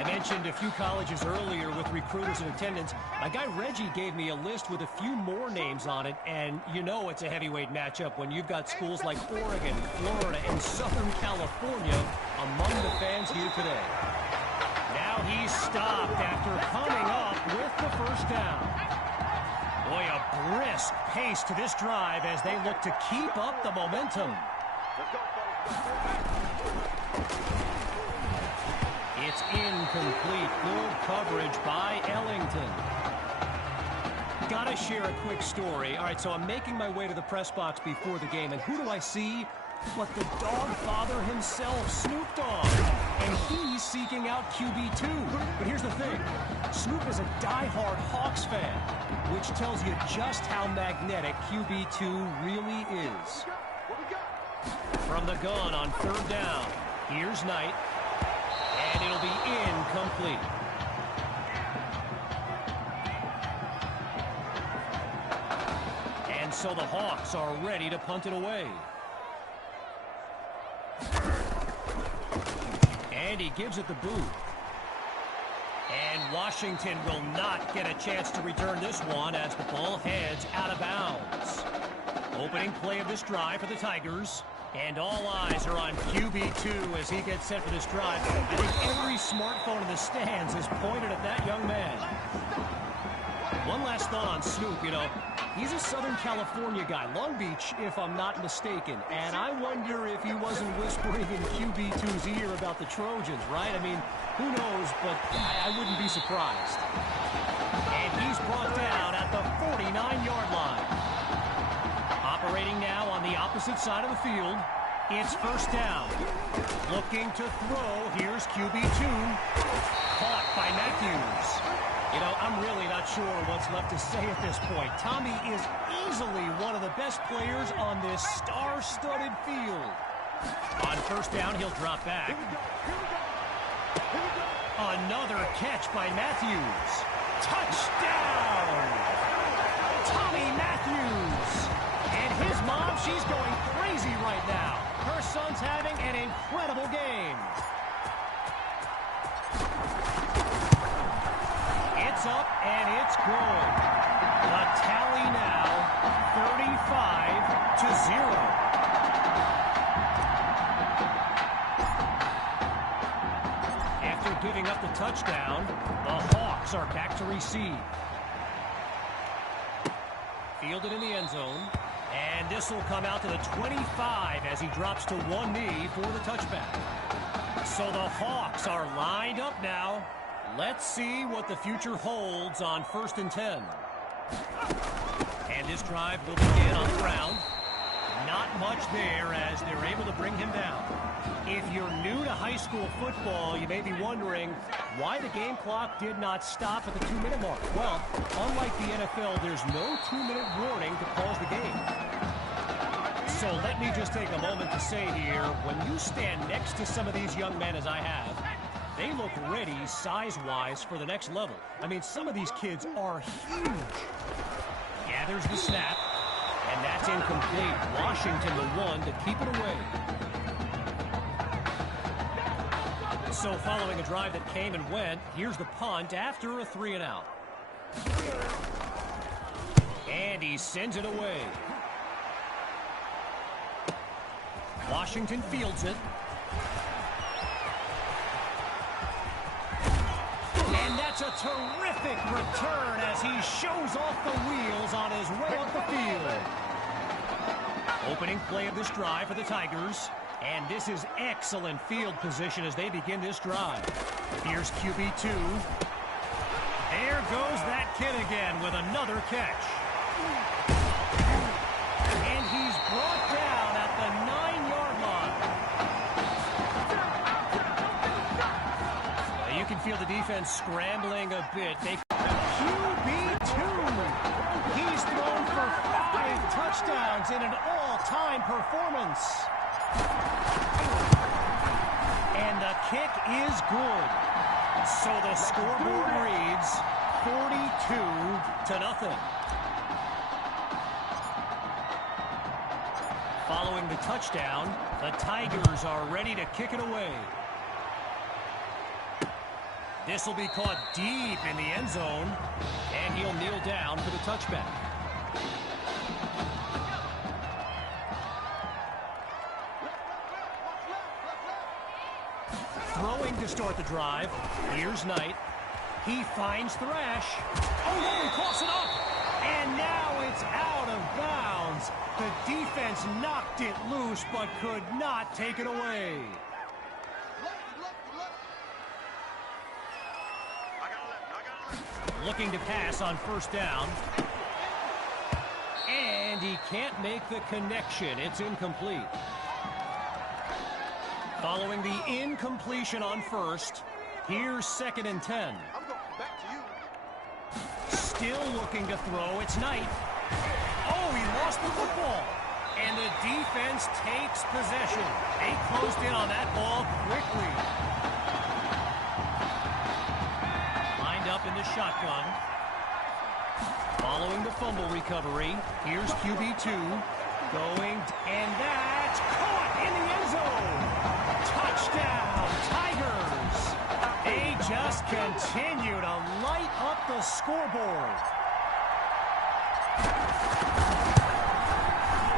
I mentioned a few colleges earlier with recruiters in attendance. My guy Reggie gave me a list with a few more names on it, and you know it's a heavyweight matchup when you've got schools like Oregon, Florida, and Southern California among the fans here today. Now he's stopped after coming up with the first down. Boy, a brisk pace to this drive as they look to keep up the momentum. It's incomplete. Good coverage by Ellington. Gotta share a quick story. All right, so I'm making my way to the press box before the game, and who do I see? But the dog father himself, Snoop Dogg. And he's seeking out QB2. But here's the thing. Snoop is a diehard Hawks fan, which tells you just how magnetic QB2 really is. From the gun on third down, here's Knight. And it'll be incomplete. And so the Hawks are ready to punt it away. And he gives it the boot. And Washington will not get a chance to return this one as the ball heads out of bounds. Opening play of this drive for the Tigers. And all eyes are on QB2 as he gets set for this drive. I think every smartphone in the stands is pointed at that young man. One last thought on Snoop, you know, he's a Southern California guy, Long Beach, if I'm not mistaken. And I wonder if he wasn't whispering in QB2's ear about the Trojans, right? I mean, who knows, but I wouldn't be surprised. And he's brought down at the 49-yard line. Operating now on the opposite side of the field. It's first down. Looking to throw. Here's QB2. Caught by Matthews. You know, I'm really not sure what's left to say at this point. Tommy is easily one of the best players on this star-studded field. On first down, he'll drop back. Another catch by Matthews. Touchdown! Tommy Matthews! And his mom, she's going crazy right now. Her son's having an incredible game. It's up and it's good. The tally now, 35-0. After giving up the touchdown, the Hawks are back to receive. Fielded in the end zone. And this will come out to the 25 as he drops to one knee for the touchback. So the Hawks are lined up now. Let's see what the future holds on 1st and 10. And this drive will begin on the ground. Not much there as they're able to bring him down. If you're new to high school football, you may be wondering why the game clock did not stop at the 2-minute mark. Well, unlike the NFL, there's no 2-minute warning to pause the game. So let me just take a moment to say here, when you stand next to some of these young men as I have, they look ready size-wise for the next level. I mean, some of these kids are huge. Gathers the snap, and that's incomplete. Washington the one to keep it away. So following a drive that came and went, here's the punt after a 3-and-out. And he sends it away. Washington fields it. And that's a terrific return as he shows off the wheels on his way up the field. Opening play of this drive for the Tigers. And this is excellent field position as they begin this drive. Here's QB2. There goes that kid again with another catch. And he's brought down at the 9-yard line. You can feel the defense scrambling a bit. QB2. He's thrown for 5 touchdowns in an all-time performance. And the kick is good. So the scoreboard reads 42-0. Following the touchdown, the Tigers are ready to kick it away. This will be caught deep in the end zone, and he'll kneel down for the touchback. Throwing to start the drive. Here's Knight. He finds Thrash. Oh, no, he coughs it up. And now it's out of bounds. The defense knocked it loose, but could not take it away. Looking to pass on first down. And he can't make the connection. It's incomplete. Following the incompletion on first, here's 2nd and 10. Still looking to throw. It's Knight. Oh, he lost the football. And the defense takes possession. They closed in on that ball quickly. Lined up in the shotgun. Following the fumble recovery, here's QB2. Going, and that's caught in the end zone. Touchdown, Tigers. They just continue to light up the scoreboard.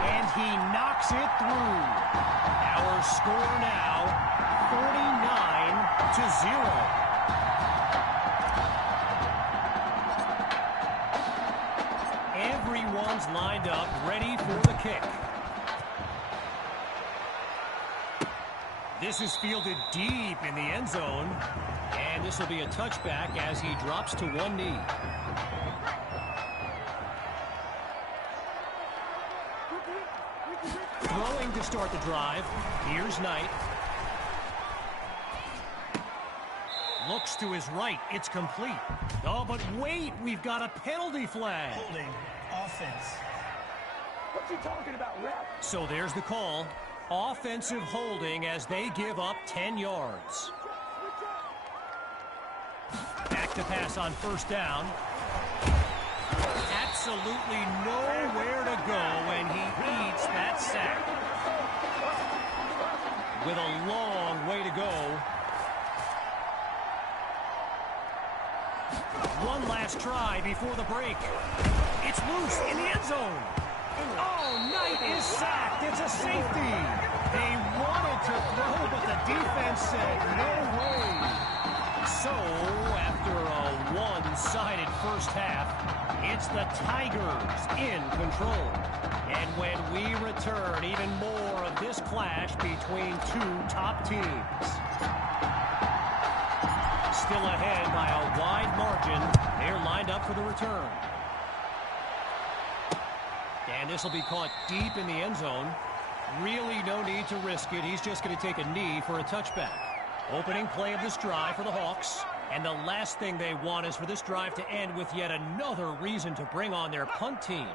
And he knocks it through. Our score now, 49-0. Everyone's lined up, ready for the kick. This is fielded deep in the end zone, and this will be a touchback as he drops to one knee. Throwing to start the drive. Here's Knight. Looks to his right. It's complete. Oh, but wait, we've got a penalty flag. Holding. Offense. What you talking about, ref? So there's the call. Offensive holding as they give up 10 yards. Back to pass on first down. Absolutely nowhere to go, and he eats that sack. With a long way to go. One last try before the break. It's loose in the end zone. Oh, Knight is sacked. It's a safety. They wanted to throw, but the defense said no way. So, after a one-sided first half, it's the Tigers in control. And when we return, even more of this clash between two top teams. Still ahead by a wide margin. They're lined up for the return. And this will be caught deep in the end zone. Really no need to risk it. He's just going to take a knee for a touchback. Opening play of this drive for the Hawks. And the last thing they want is for this drive to end with yet another reason to bring on their punt team.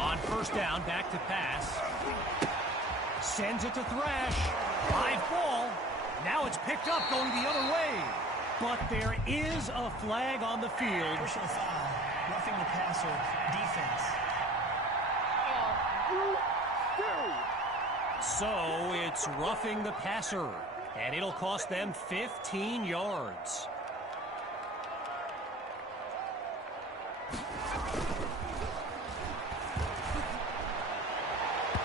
On first down, back to pass. Sends it to Thrash. Live ball. Now it's picked up going the other way. But there is a flag on the field. Personal foul. Roughing the passer. Defense. So it's roughing the passer. And it'll cost them 15 yards.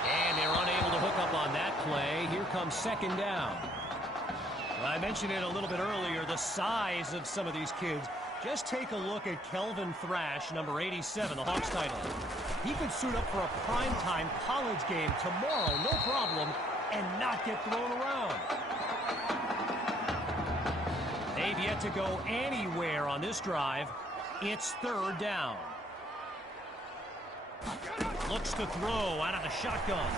And they're unable to hook up on that play. Here comes second down. I mentioned it a little bit earlier, the size of some of these kids. Just take a look at Kelvin Thrash, number 87, the Hawks tight end. He could suit up for a primetime college game tomorrow, no problem, and not get thrown around. They've yet to go anywhere on this drive. It's third down. Looks to throw out of the shotgun.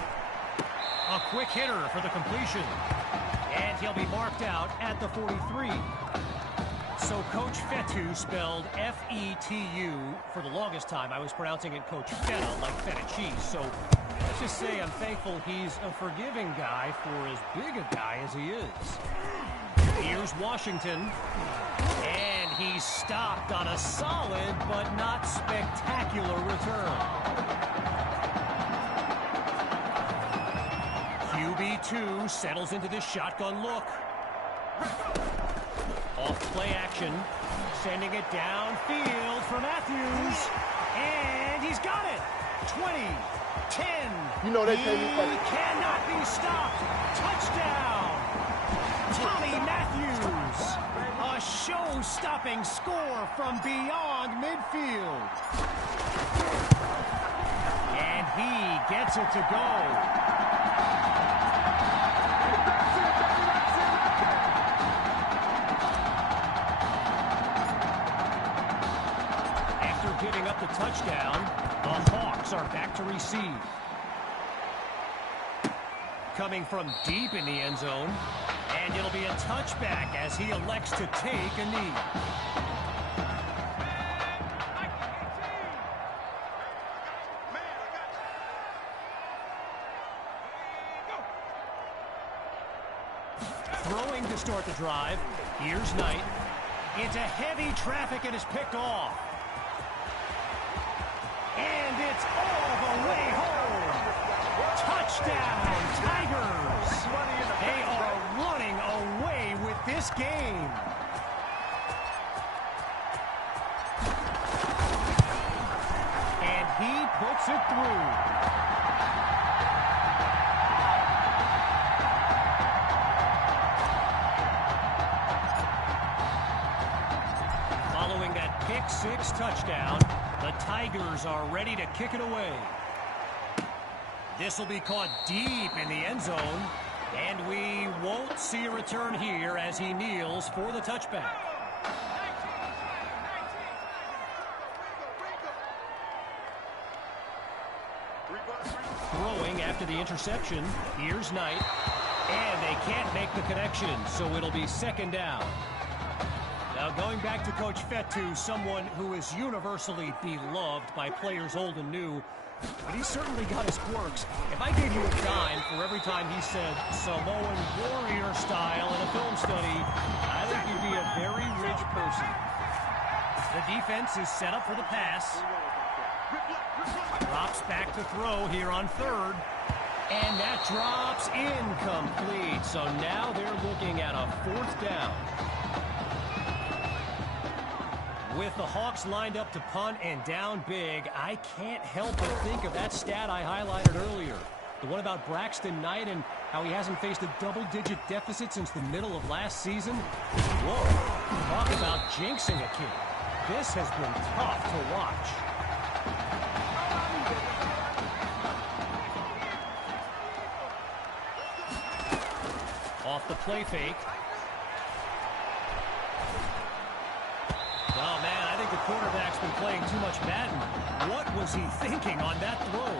A quick hitter for the completion. And he'll be marked out at the 43. So Coach Fetu, spelled F-E-T-U, for the longest time I was pronouncing it Coach Feta, like feta cheese. So let's just say I'm thankful he's a forgiving guy for as big a guy as he is. Here's Washington. And he's stopped on a solid but not spectacular return. QB2 settles into this shotgun look. Off play action. Sending it downfield for Matthews. And he's got it. 20, 10. You know they he can't be cannot be stopped. Touchdown. Tommy Matthews. A show-stopping score from beyond midfield. And he gets it to go. Giving up the touchdown, the Hawks are back to receive. Coming from deep in the end zone, and it'll be a touchback as he elects to take a knee. Throwing to start the drive. Here's Knight. Into heavy traffic and is picked off. And it's all the way home. Touchdown, Tigers. They are running away with this game. And he puts it through. Following that pick-six touchdown, the Tigers are ready to kick it away. This will be caught deep in the end zone, and we won't see a return here as he kneels for the touchback. Throwing after the interception, here's Knight, and they can't make the connection, so it'll be second down. Now going back to Coach Fetu, someone who is universally beloved by players old and new, but he's certainly got his quirks. If I gave you a dime for every time he said Samoan warrior style in a film study, I think you'd be a very rich person. The defense is set up for the pass. Drops back to throw here on third. And that drops incomplete. So now they're looking at a fourth down. With the Hawks lined up to punt and down big, I can't help but think of that stat I highlighted earlier. The one about Braxton Knight and how he hasn't faced a double-digit deficit since the middle of last season. Whoa, talk about jinxing a kid. This has been tough to watch. Off the play fake. Oh, man, I think the quarterback's been playing too much Madden. What was he thinking on that throw?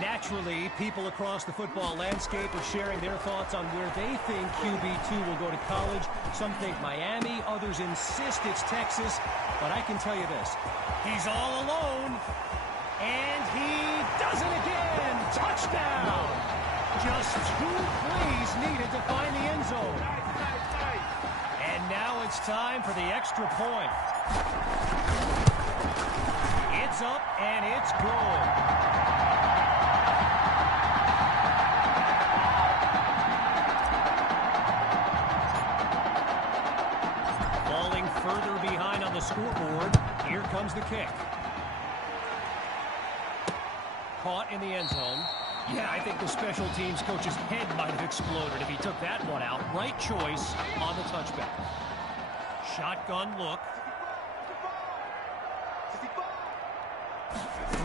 Naturally, people across the football landscape are sharing their thoughts on where they think QB2 will go to college. Some think Miami, others insist it's Texas. But I can tell you this, he's all alone, and he does it again. Touchdown! Just 2 plays needed to find the end zone. And now it's time for the extra point. It's up and it's good. Falling further behind on the scoreboard, here comes the kick. Caught in the end zone. Yeah, I think the special teams coach's head might have exploded if he took that one out. Right choice on the touchback. Shotgun look.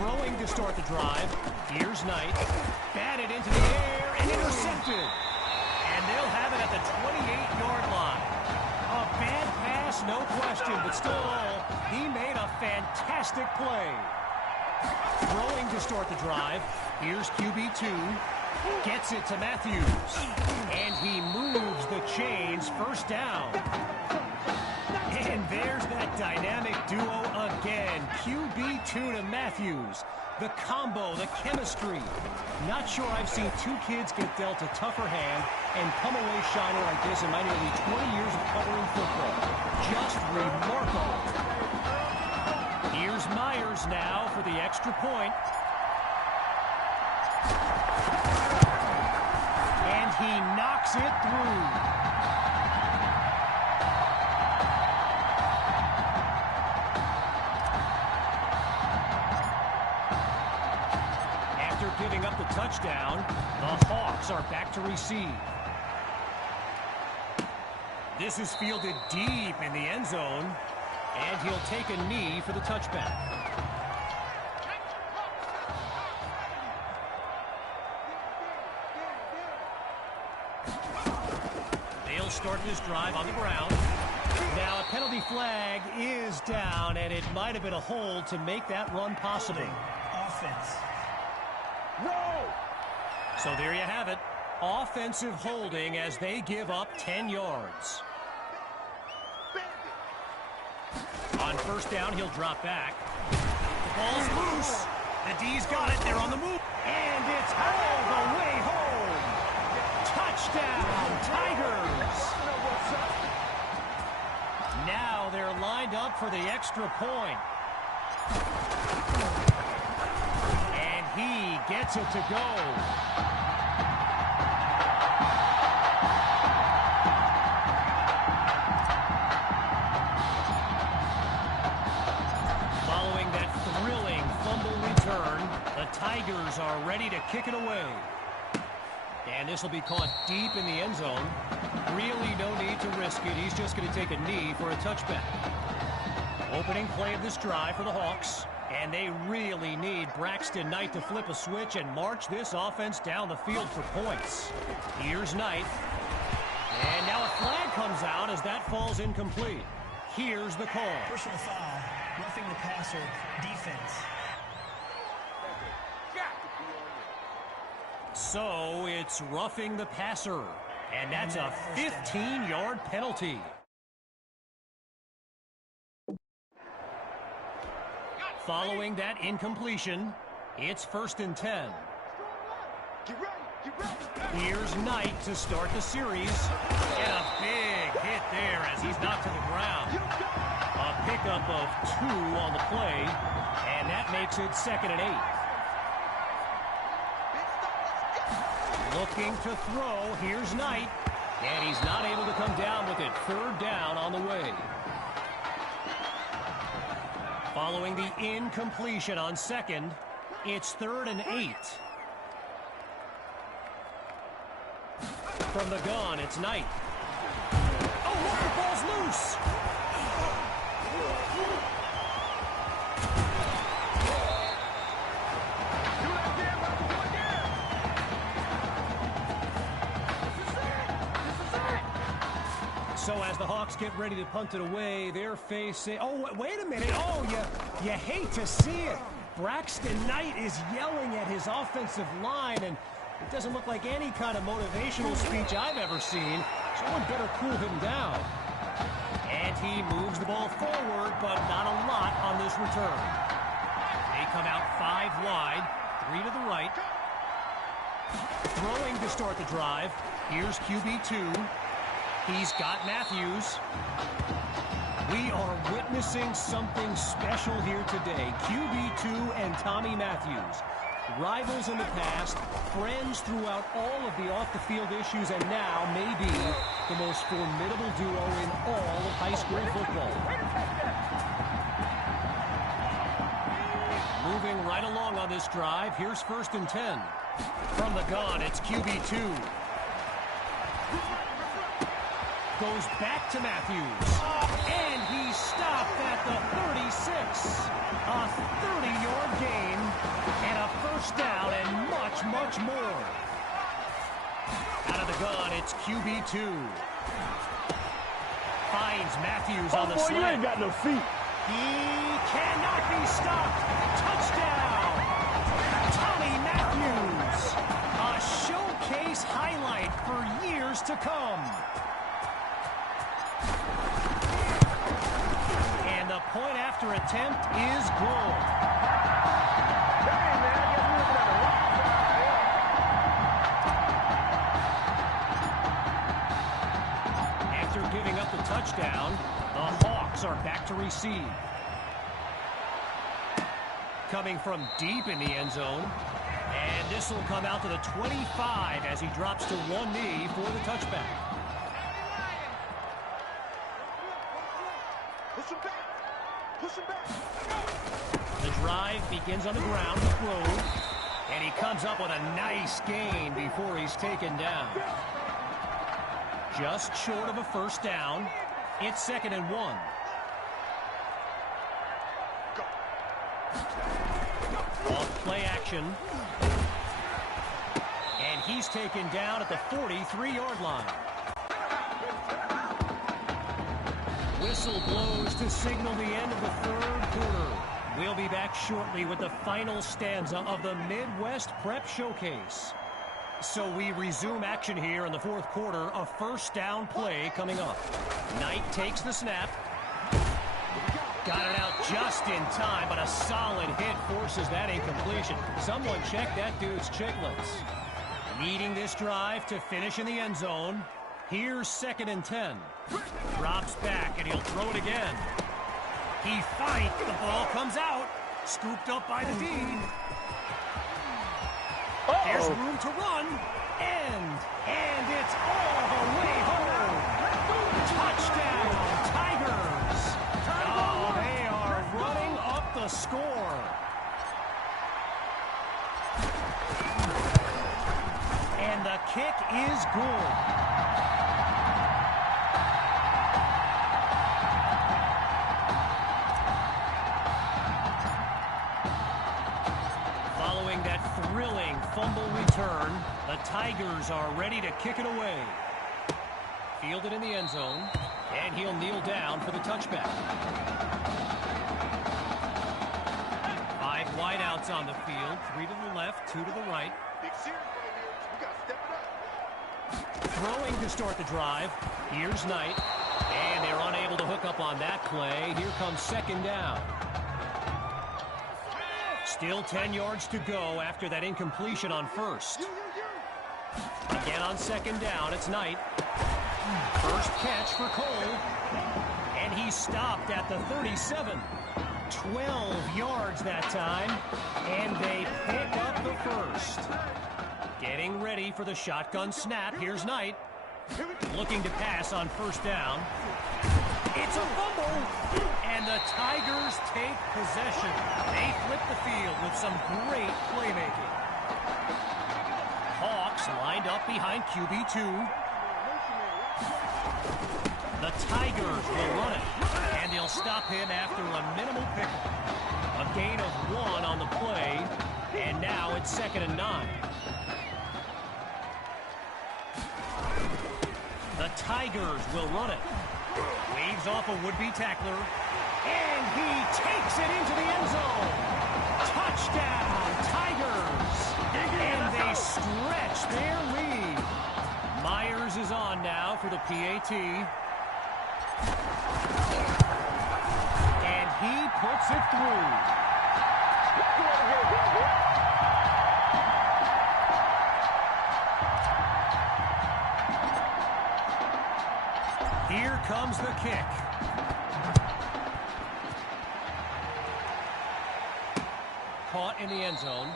Throwing to start the drive. Here's Knight. Batted into the air and intercepted. And they'll have it at the 28-yard line. A bad pass, no question, but still, he made a fantastic play. Throwing to start the drive. Here's QB2. Gets it to Matthews. And he moves the chains. First down. And there's that dynamic duo again. QB2 to Matthews. The combo, the chemistry. Not sure I've seen two kids get dealt a tougher hand and come away shining like this in my nearly 20 years of covering football. Just remarkable. Here's Myers now for the extra point. And he knocks makes it through. After giving up the touchdown, the Hawks are back to receive. This is fielded deep in the end zone, and he'll take a knee for the touchback. They'll start this drive on the ground. Now a penalty flag is down, and it might have been a hold to make that run possible. Offense. No! So there you have it. Offensive holding as they give up 10 yards. On first down, he'll drop back. The ball's loose. The D's got it. They're on the move. And it's all the way home. Touchdown, Tigers. Now they're lined up for the extra point. And he gets it to go. Tigers are ready to kick it away. And this will be caught deep in the end zone. Really no need to risk it. He's just going to take a knee for a touchback. Opening play of this drive for the Hawks. And they really need Braxton Knight to flip a switch and march this offense down the field for points. Here's Knight. And now a flag comes out as that falls incomplete. Here's the call. Personal foul. Roughing the passer. Defense. So it's roughing the passer, and that's a 15-yard penalty. Following that incompletion, it's 1st and 10. Here's Knight to start the series. And a big hit there as he's knocked to the ground. A pickup of 2 on the play, and that makes it 2nd and 8. Looking to throw. Here's Knight. And he's not able to come down with it. 3rd down on the way. Following the incompletion on 2nd, it's 3rd and 8. From the gun, it's Knight. Oh, look, the ball's loose. So as the Hawks get ready to punt it away, they're facing... Oh, wait a minute. Oh, you hate to see it. Braxton Knight is yelling at his offensive line, and it doesn't look like any kind of motivational speech I've ever seen. Someone better cool him down. And he moves the ball forward, but not a lot on this return. They come out 5 wide, 3 to the right. Throwing to start the drive. Here's QB2. He's got Matthews. We are witnessing something special here today. QB2 and Tommy Matthews. Rivals in the past, friends throughout all of the off-the-field issues, and now maybe the most formidable duo in all of high school football. Moving right along on this drive, here's 1st and 10. From the gun, it's QB2. Goes back to Matthews. And he's stopped at the 36. A 30-yard gain and a 1st down and much, much more. Out of the gun, it's QB2. Finds Matthews on the slant. You ain't got no feet. He cannot be stopped. Touchdown. Tommy Matthews. A showcase highlight for years to come. And the point after attempt is good. Hey, man, I guess we're looking at a rock. After giving up the touchdown, the Hawks are back to receive. Coming from deep in the end zone, And this will come out to the 25 as he drops to one knee for the touchback. Push him back. Push him back. The drive begins on the ground to throw. And he comes up with a nice gain before he's taken down. Just short of a first down. It's 2nd and 1. Off play action. And he's taken down at the 43-yard line. Whistle blows to signal the end of the 3rd quarter. We'll be back shortly with the final stanza of the Midwest Prep Showcase. So we resume action here in the 4th quarter. A first down play coming up. Knight takes the snap. Got it out just in time, but a solid hit forces that incompletion. Someone check that dude's chicklets. Needing this drive to finish in the end zone. Here's 2nd and 10. Drops back, and he'll throw it again. He fights. The ball comes out. Scooped up by the D. There's room to run. And it's all the way home. Touchdown, Tigers. Oh, they are running up the score. And the kick is good. Following that thrilling fumble return, the Tigers are ready to kick it away. Fielded in the end zone, and he'll kneel down for the touchback. 5 wideouts on the field, 3 to the left, 2 to the right. Big series right here. We got to step it up. Throwing to start the drive. Here's Knight, and they're unable to hook up on that play. Here comes 2nd down. Still 10 yards to go after that incompletion on first. Again on 2nd down, it's Knight. First catch for Cole. And he's stopped at the 37. 12 yards that time. And they pick up the first. Getting ready for the shotgun snap. Here's Knight. Looking to pass on first down. It's a fumble. And the Tigers take possession. They flip the field with some great playmaking. Hawks lined up behind QB2. The Tigers will run it, and they'll stop him after a minimal pickup. A gain of 1 on the play, and now it's 2nd and 9. The Tigers will run it. Waves off a would-be tackler, and he takes it into the end zone. Touchdown, Tigers! And they stretch their lead. Myers is on now for the PAT. And he puts it through. Here comes the kick. Caught in the end zone.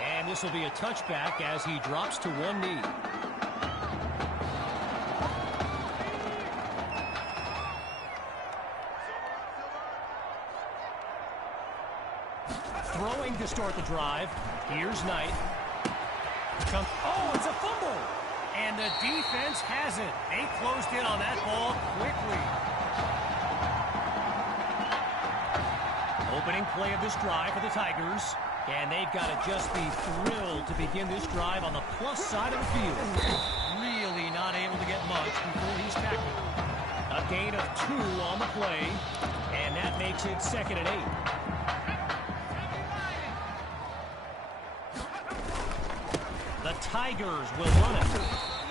And this will be a touchback as he drops to one knee. Throwing to start the drive. Here's Knight. Oh, it's a fumble! And the defense has it. They closed in on that ball quickly. Opening play of this drive for the Tigers. And they've got to just be thrilled to begin this drive on the plus side of the field. Really not able to get much before he's tackled. A gain of 2 on the play. And that makes it 2nd and 8. The Tigers will run it.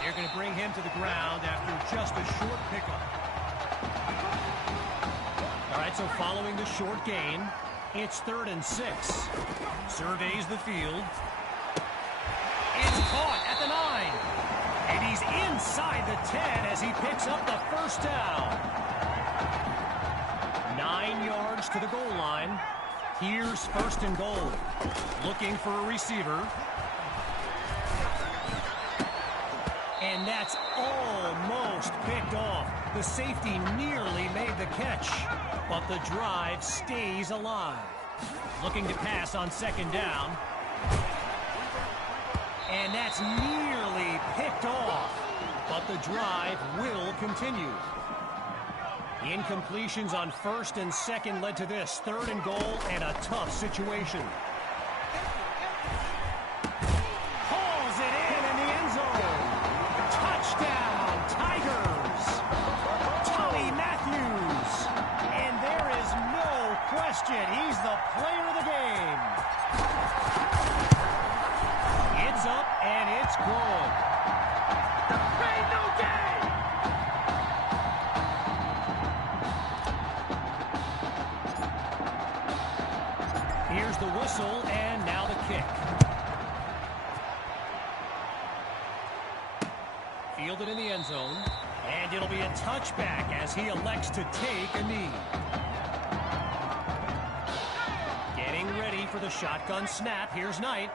They're going to bring him to the ground after just a short pickup. All right, so following the short gain, it's 3rd and 6. Surveys the field. It's caught at the 9. And he's inside the 10 as he picks up the first down. 9 yards to the goal line. Here's 1st and goal. Looking for a receiver. And that's almost picked off. The safety nearly made the catch, but the drive stays alive. Looking to pass on second down. And that's nearly picked off, but the drive will continue. Incompletions on first and second led to this. 3rd and goal and a tough situation. Hauls it in the end zone. Touchdown, Tigers. Tommy Matthews. And there is no question he's the player of the game. It's up and it's good. Ain't no game. Here's the whistle and now the kick. Fielded in the end zone, and it'll be a touchback as he elects to take a knee. Getting ready for the shotgun snap. Here's Knight.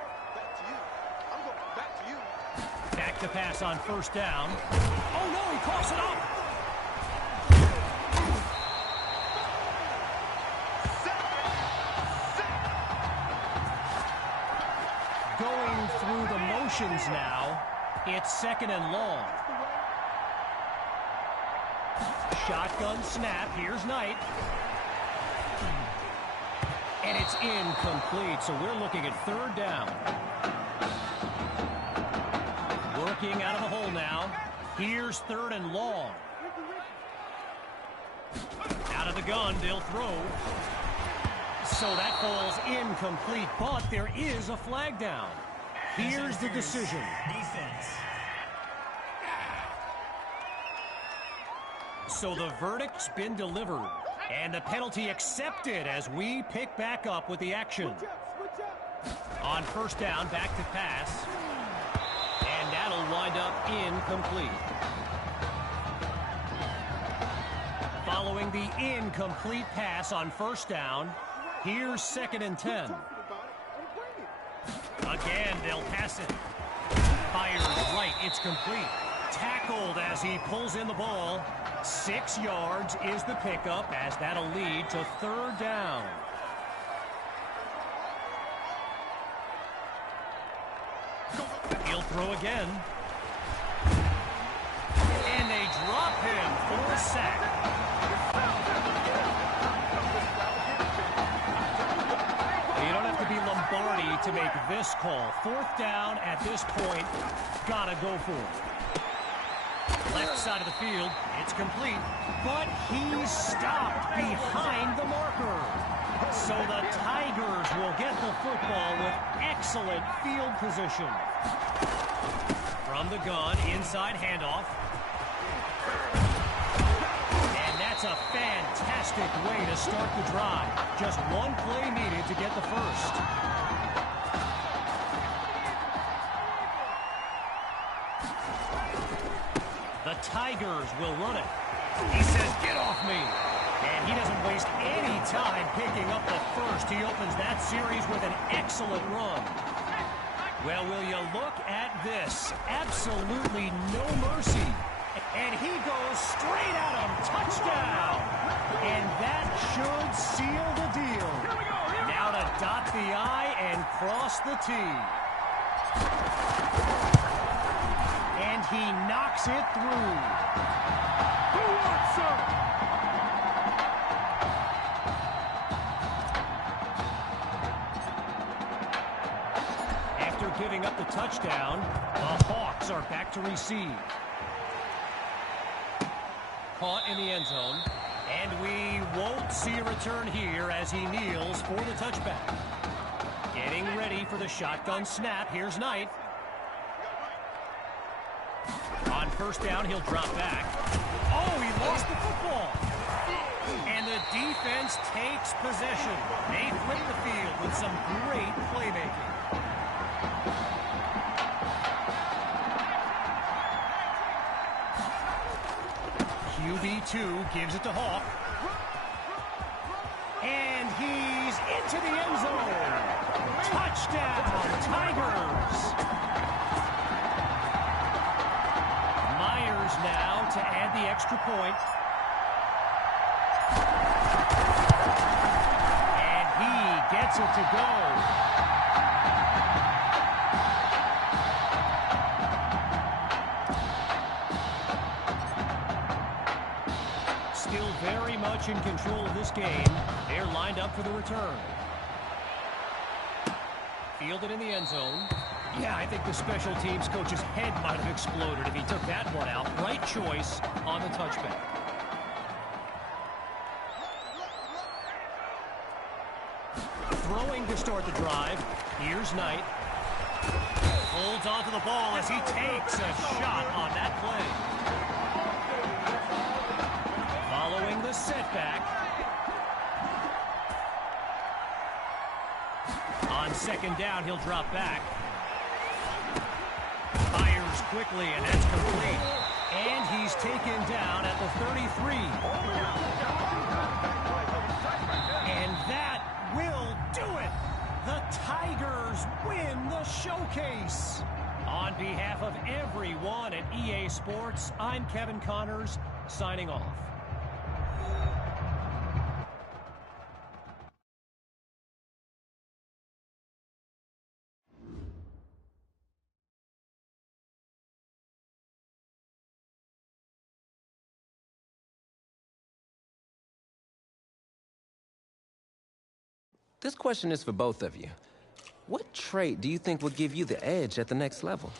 Back to pass on first down. Oh no, he coughs it up. Going through the motions now. It's 2nd and long. Shotgun snap. Here's Knight. And it's incomplete, so we're looking at 3rd down. Working out of the hole now. Here's 3rd and long. Out of the gun, they'll throw. So that falls incomplete, but there is a flag down. Here's the decision. Defense. So the verdict's been delivered, and the penalty accepted as we pick back up with the action. On first down, back to pass. And that'll wind up incomplete. Following the incomplete pass on first down, here's 2nd and 10. Again, they'll pass it. Fires right, it's complete. Tackled as he pulls in the ball. 6 yards is the pickup as that'll lead to 3rd down. He'll throw again. And they drop him for a sack. You don't have to be Lombardi to make this call. 4th down at this point. Gotta go for it. Left side of the field. It's complete. But he's stopped behind the marker. So the Tigers will get the football with excellent field position. From the gun, inside handoff. And that's a fantastic way to start the drive. Just one play needed to get the first. The Tigers will run it. He says, "Get off me." And he doesn't waste any time picking up the first. He opens that series with an excellent run. Well, will you look at this? Absolutely no mercy. And he goes straight at him. Touchdown. And that should seal the deal. Now to dot the I and cross the T. And he knocks it through. Who wants some? After giving up the touchdown, the Hawks are back to receive. Caught in the end zone. And we won't see a return here as he kneels for the touchback. Getting ready for the shotgun snap. Here's Knight. On first down, he'll drop back. Oh, he lost the football. And the defense takes possession. They flip the field with some great playmaking. QB2 gives it to Hawk. And he's into the end zone. Touchdown, Tigers. the extra point. And he gets it to go. Still very much in control of this game. They're lined up for the return. Fielded in the end zone. Yeah, I think the special teams coach's head might have exploded if he took that one out. Right choice on the touchback. Throwing to start the drive. Here's Knight. Holds onto the ball as he takes a shot on that play. Following the setback. On second down, he'll drop back. Fires quickly, and that's complete. And he's taken down at the 33. And that will do it. The Tigers win the showcase. On behalf of everyone at EA Sports, I'm Kevin Connors, signing off. This question is for both of you. What trait do you think will give you the edge at the next level?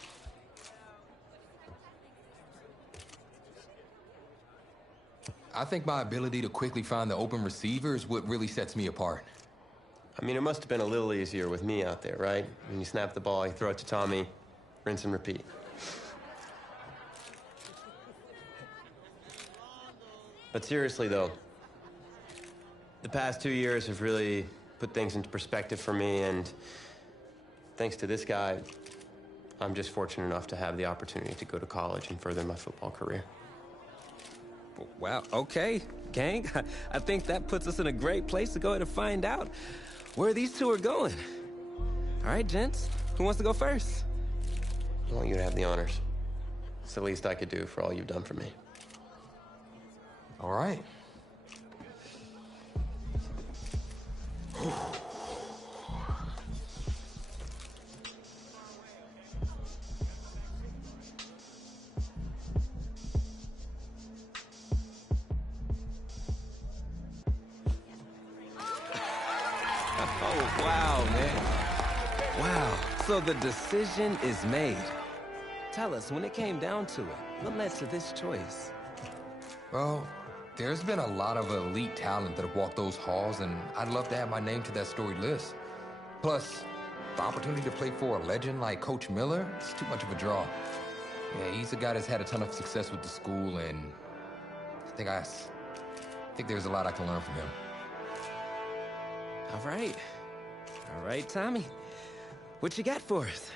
I think my ability to quickly find the open receiver is what really sets me apart. I mean, it must have been a little easier with me out there, right? When you snap the ball, you throw it to Tommy, rinse and repeat. But seriously, though, the past 2 years have really put things into perspective for me, and thanks to this guy, I'm just fortunate enough to have the opportunity to go to college and further my football career. Wow, okay, gang. I think that puts us in a great place to go ahead and find out where these two are going. All right, gents, who wants to go first? I want you to have the honors. It's the least I could do for all you've done for me. All right. Oh, wow, man. Wow. So the decision is made. Tell us, when it came down to it, what led to this choice? Well, there's been a lot of elite talent that have walked those halls, and I'd love to have my name to that storied list. Plus, the opportunity to play for a legend like Coach Miller, it's too much of a draw. Yeah, he's a guy that's had a ton of success with the school, and I think there's a lot I can learn from him. All right. All right, Tommy. What you got for us?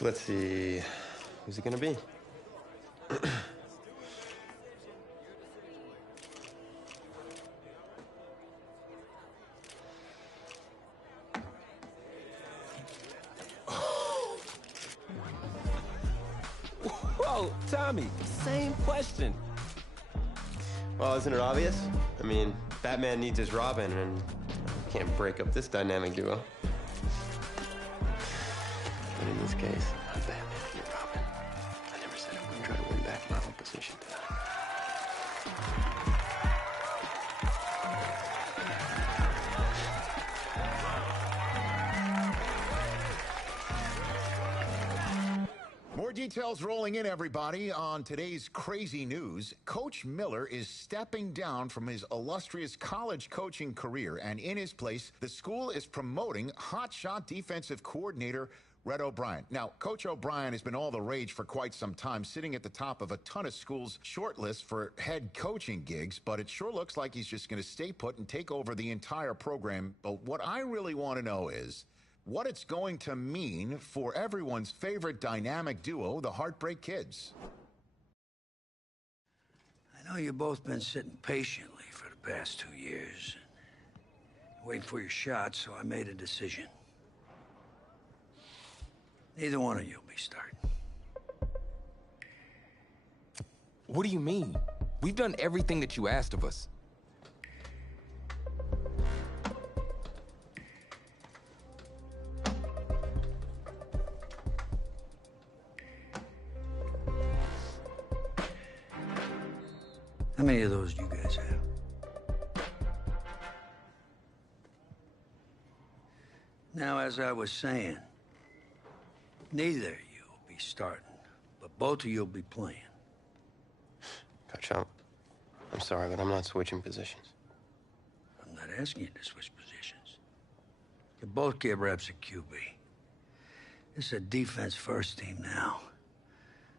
Let's see. Who's it gonna be? Whoa, Tommy, same question. Well, isn't it obvious? I mean, Batman needs his Robin, and can't break up this dynamic duo. But in this case, I'm Batman and you're Robin. I never said I wouldn't try to win back my own position tonight. More details rolling in, everybody. On today's crazy news, Coach Miller is stepping down from his illustrious college coaching career, and in his place, the school is promoting hotshot defensive coordinator Red O'Brien. Now, Coach O'Brien has been all the rage for quite some time, sitting at the top of a ton of schools' shortlist for head coaching gigs, but it sure looks like he's just going to stay put and take over the entire program. But what I really want to know is what it's going to mean for everyone's favorite dynamic duo, the Heartbreak Kids. I know you've both been sitting patiently for the past 2 years, waiting for your shot, so I made a decision. Neither one of you will be starting. What do you mean? We've done everything that you asked of us. How many of those do you guys have? Now, as I was saying, neither of you will be starting, but both of you will be playing. Coach, I'm sorry, but I'm not switching positions. I'm not asking you to switch positions. You both get reps at QB. This is a defense-first team now,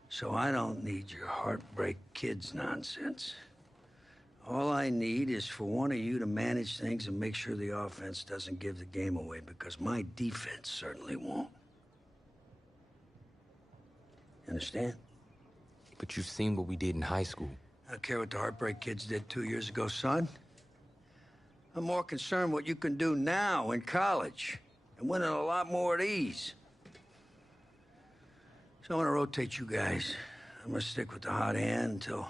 so I don't need your heartbreak kids nonsense. All I need is for one of you to manage things and make sure the offense doesn't give the game away, because my defense certainly won't. Understand? But you've seen what we did in high school. I don't care what the heartbreak kids did 2 years ago, son. I'm more concerned what you can do now in college and winning a lot more at ease. So I'm gonna rotate you guys. I'm gonna stick with the hot hand until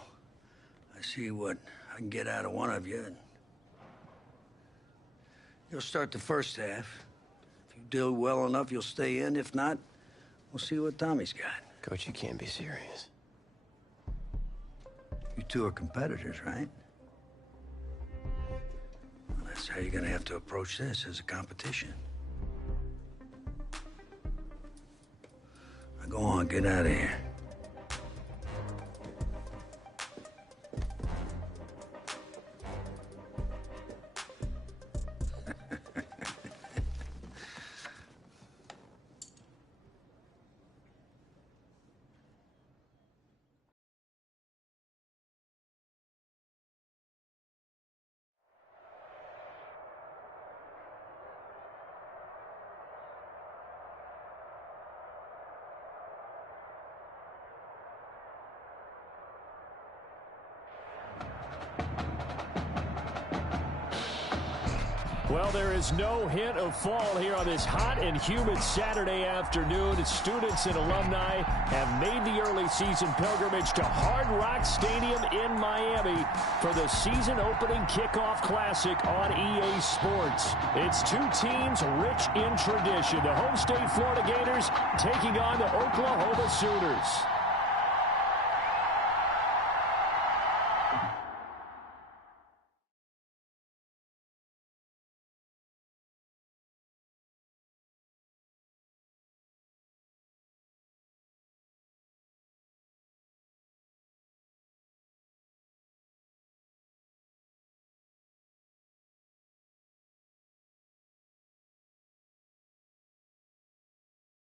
I see what I can get out of one of you. And you'll start the first half. If you do well enough, you'll stay in. If not, we'll see what Tommy's got. Coach, you can't be serious. You two are competitors, right? Well, that's how you're gonna have to approach this, as a competition. Now go on, get out of here. Well, there is no hint of fall here on this hot and humid Saturday afternoon. Students and alumni have made the early season pilgrimage to Hard Rock Stadium in Miami for the season-opening kickoff classic on EA Sports. It's two teams rich in tradition. The home state Florida Gators taking on the Oklahoma Sooners.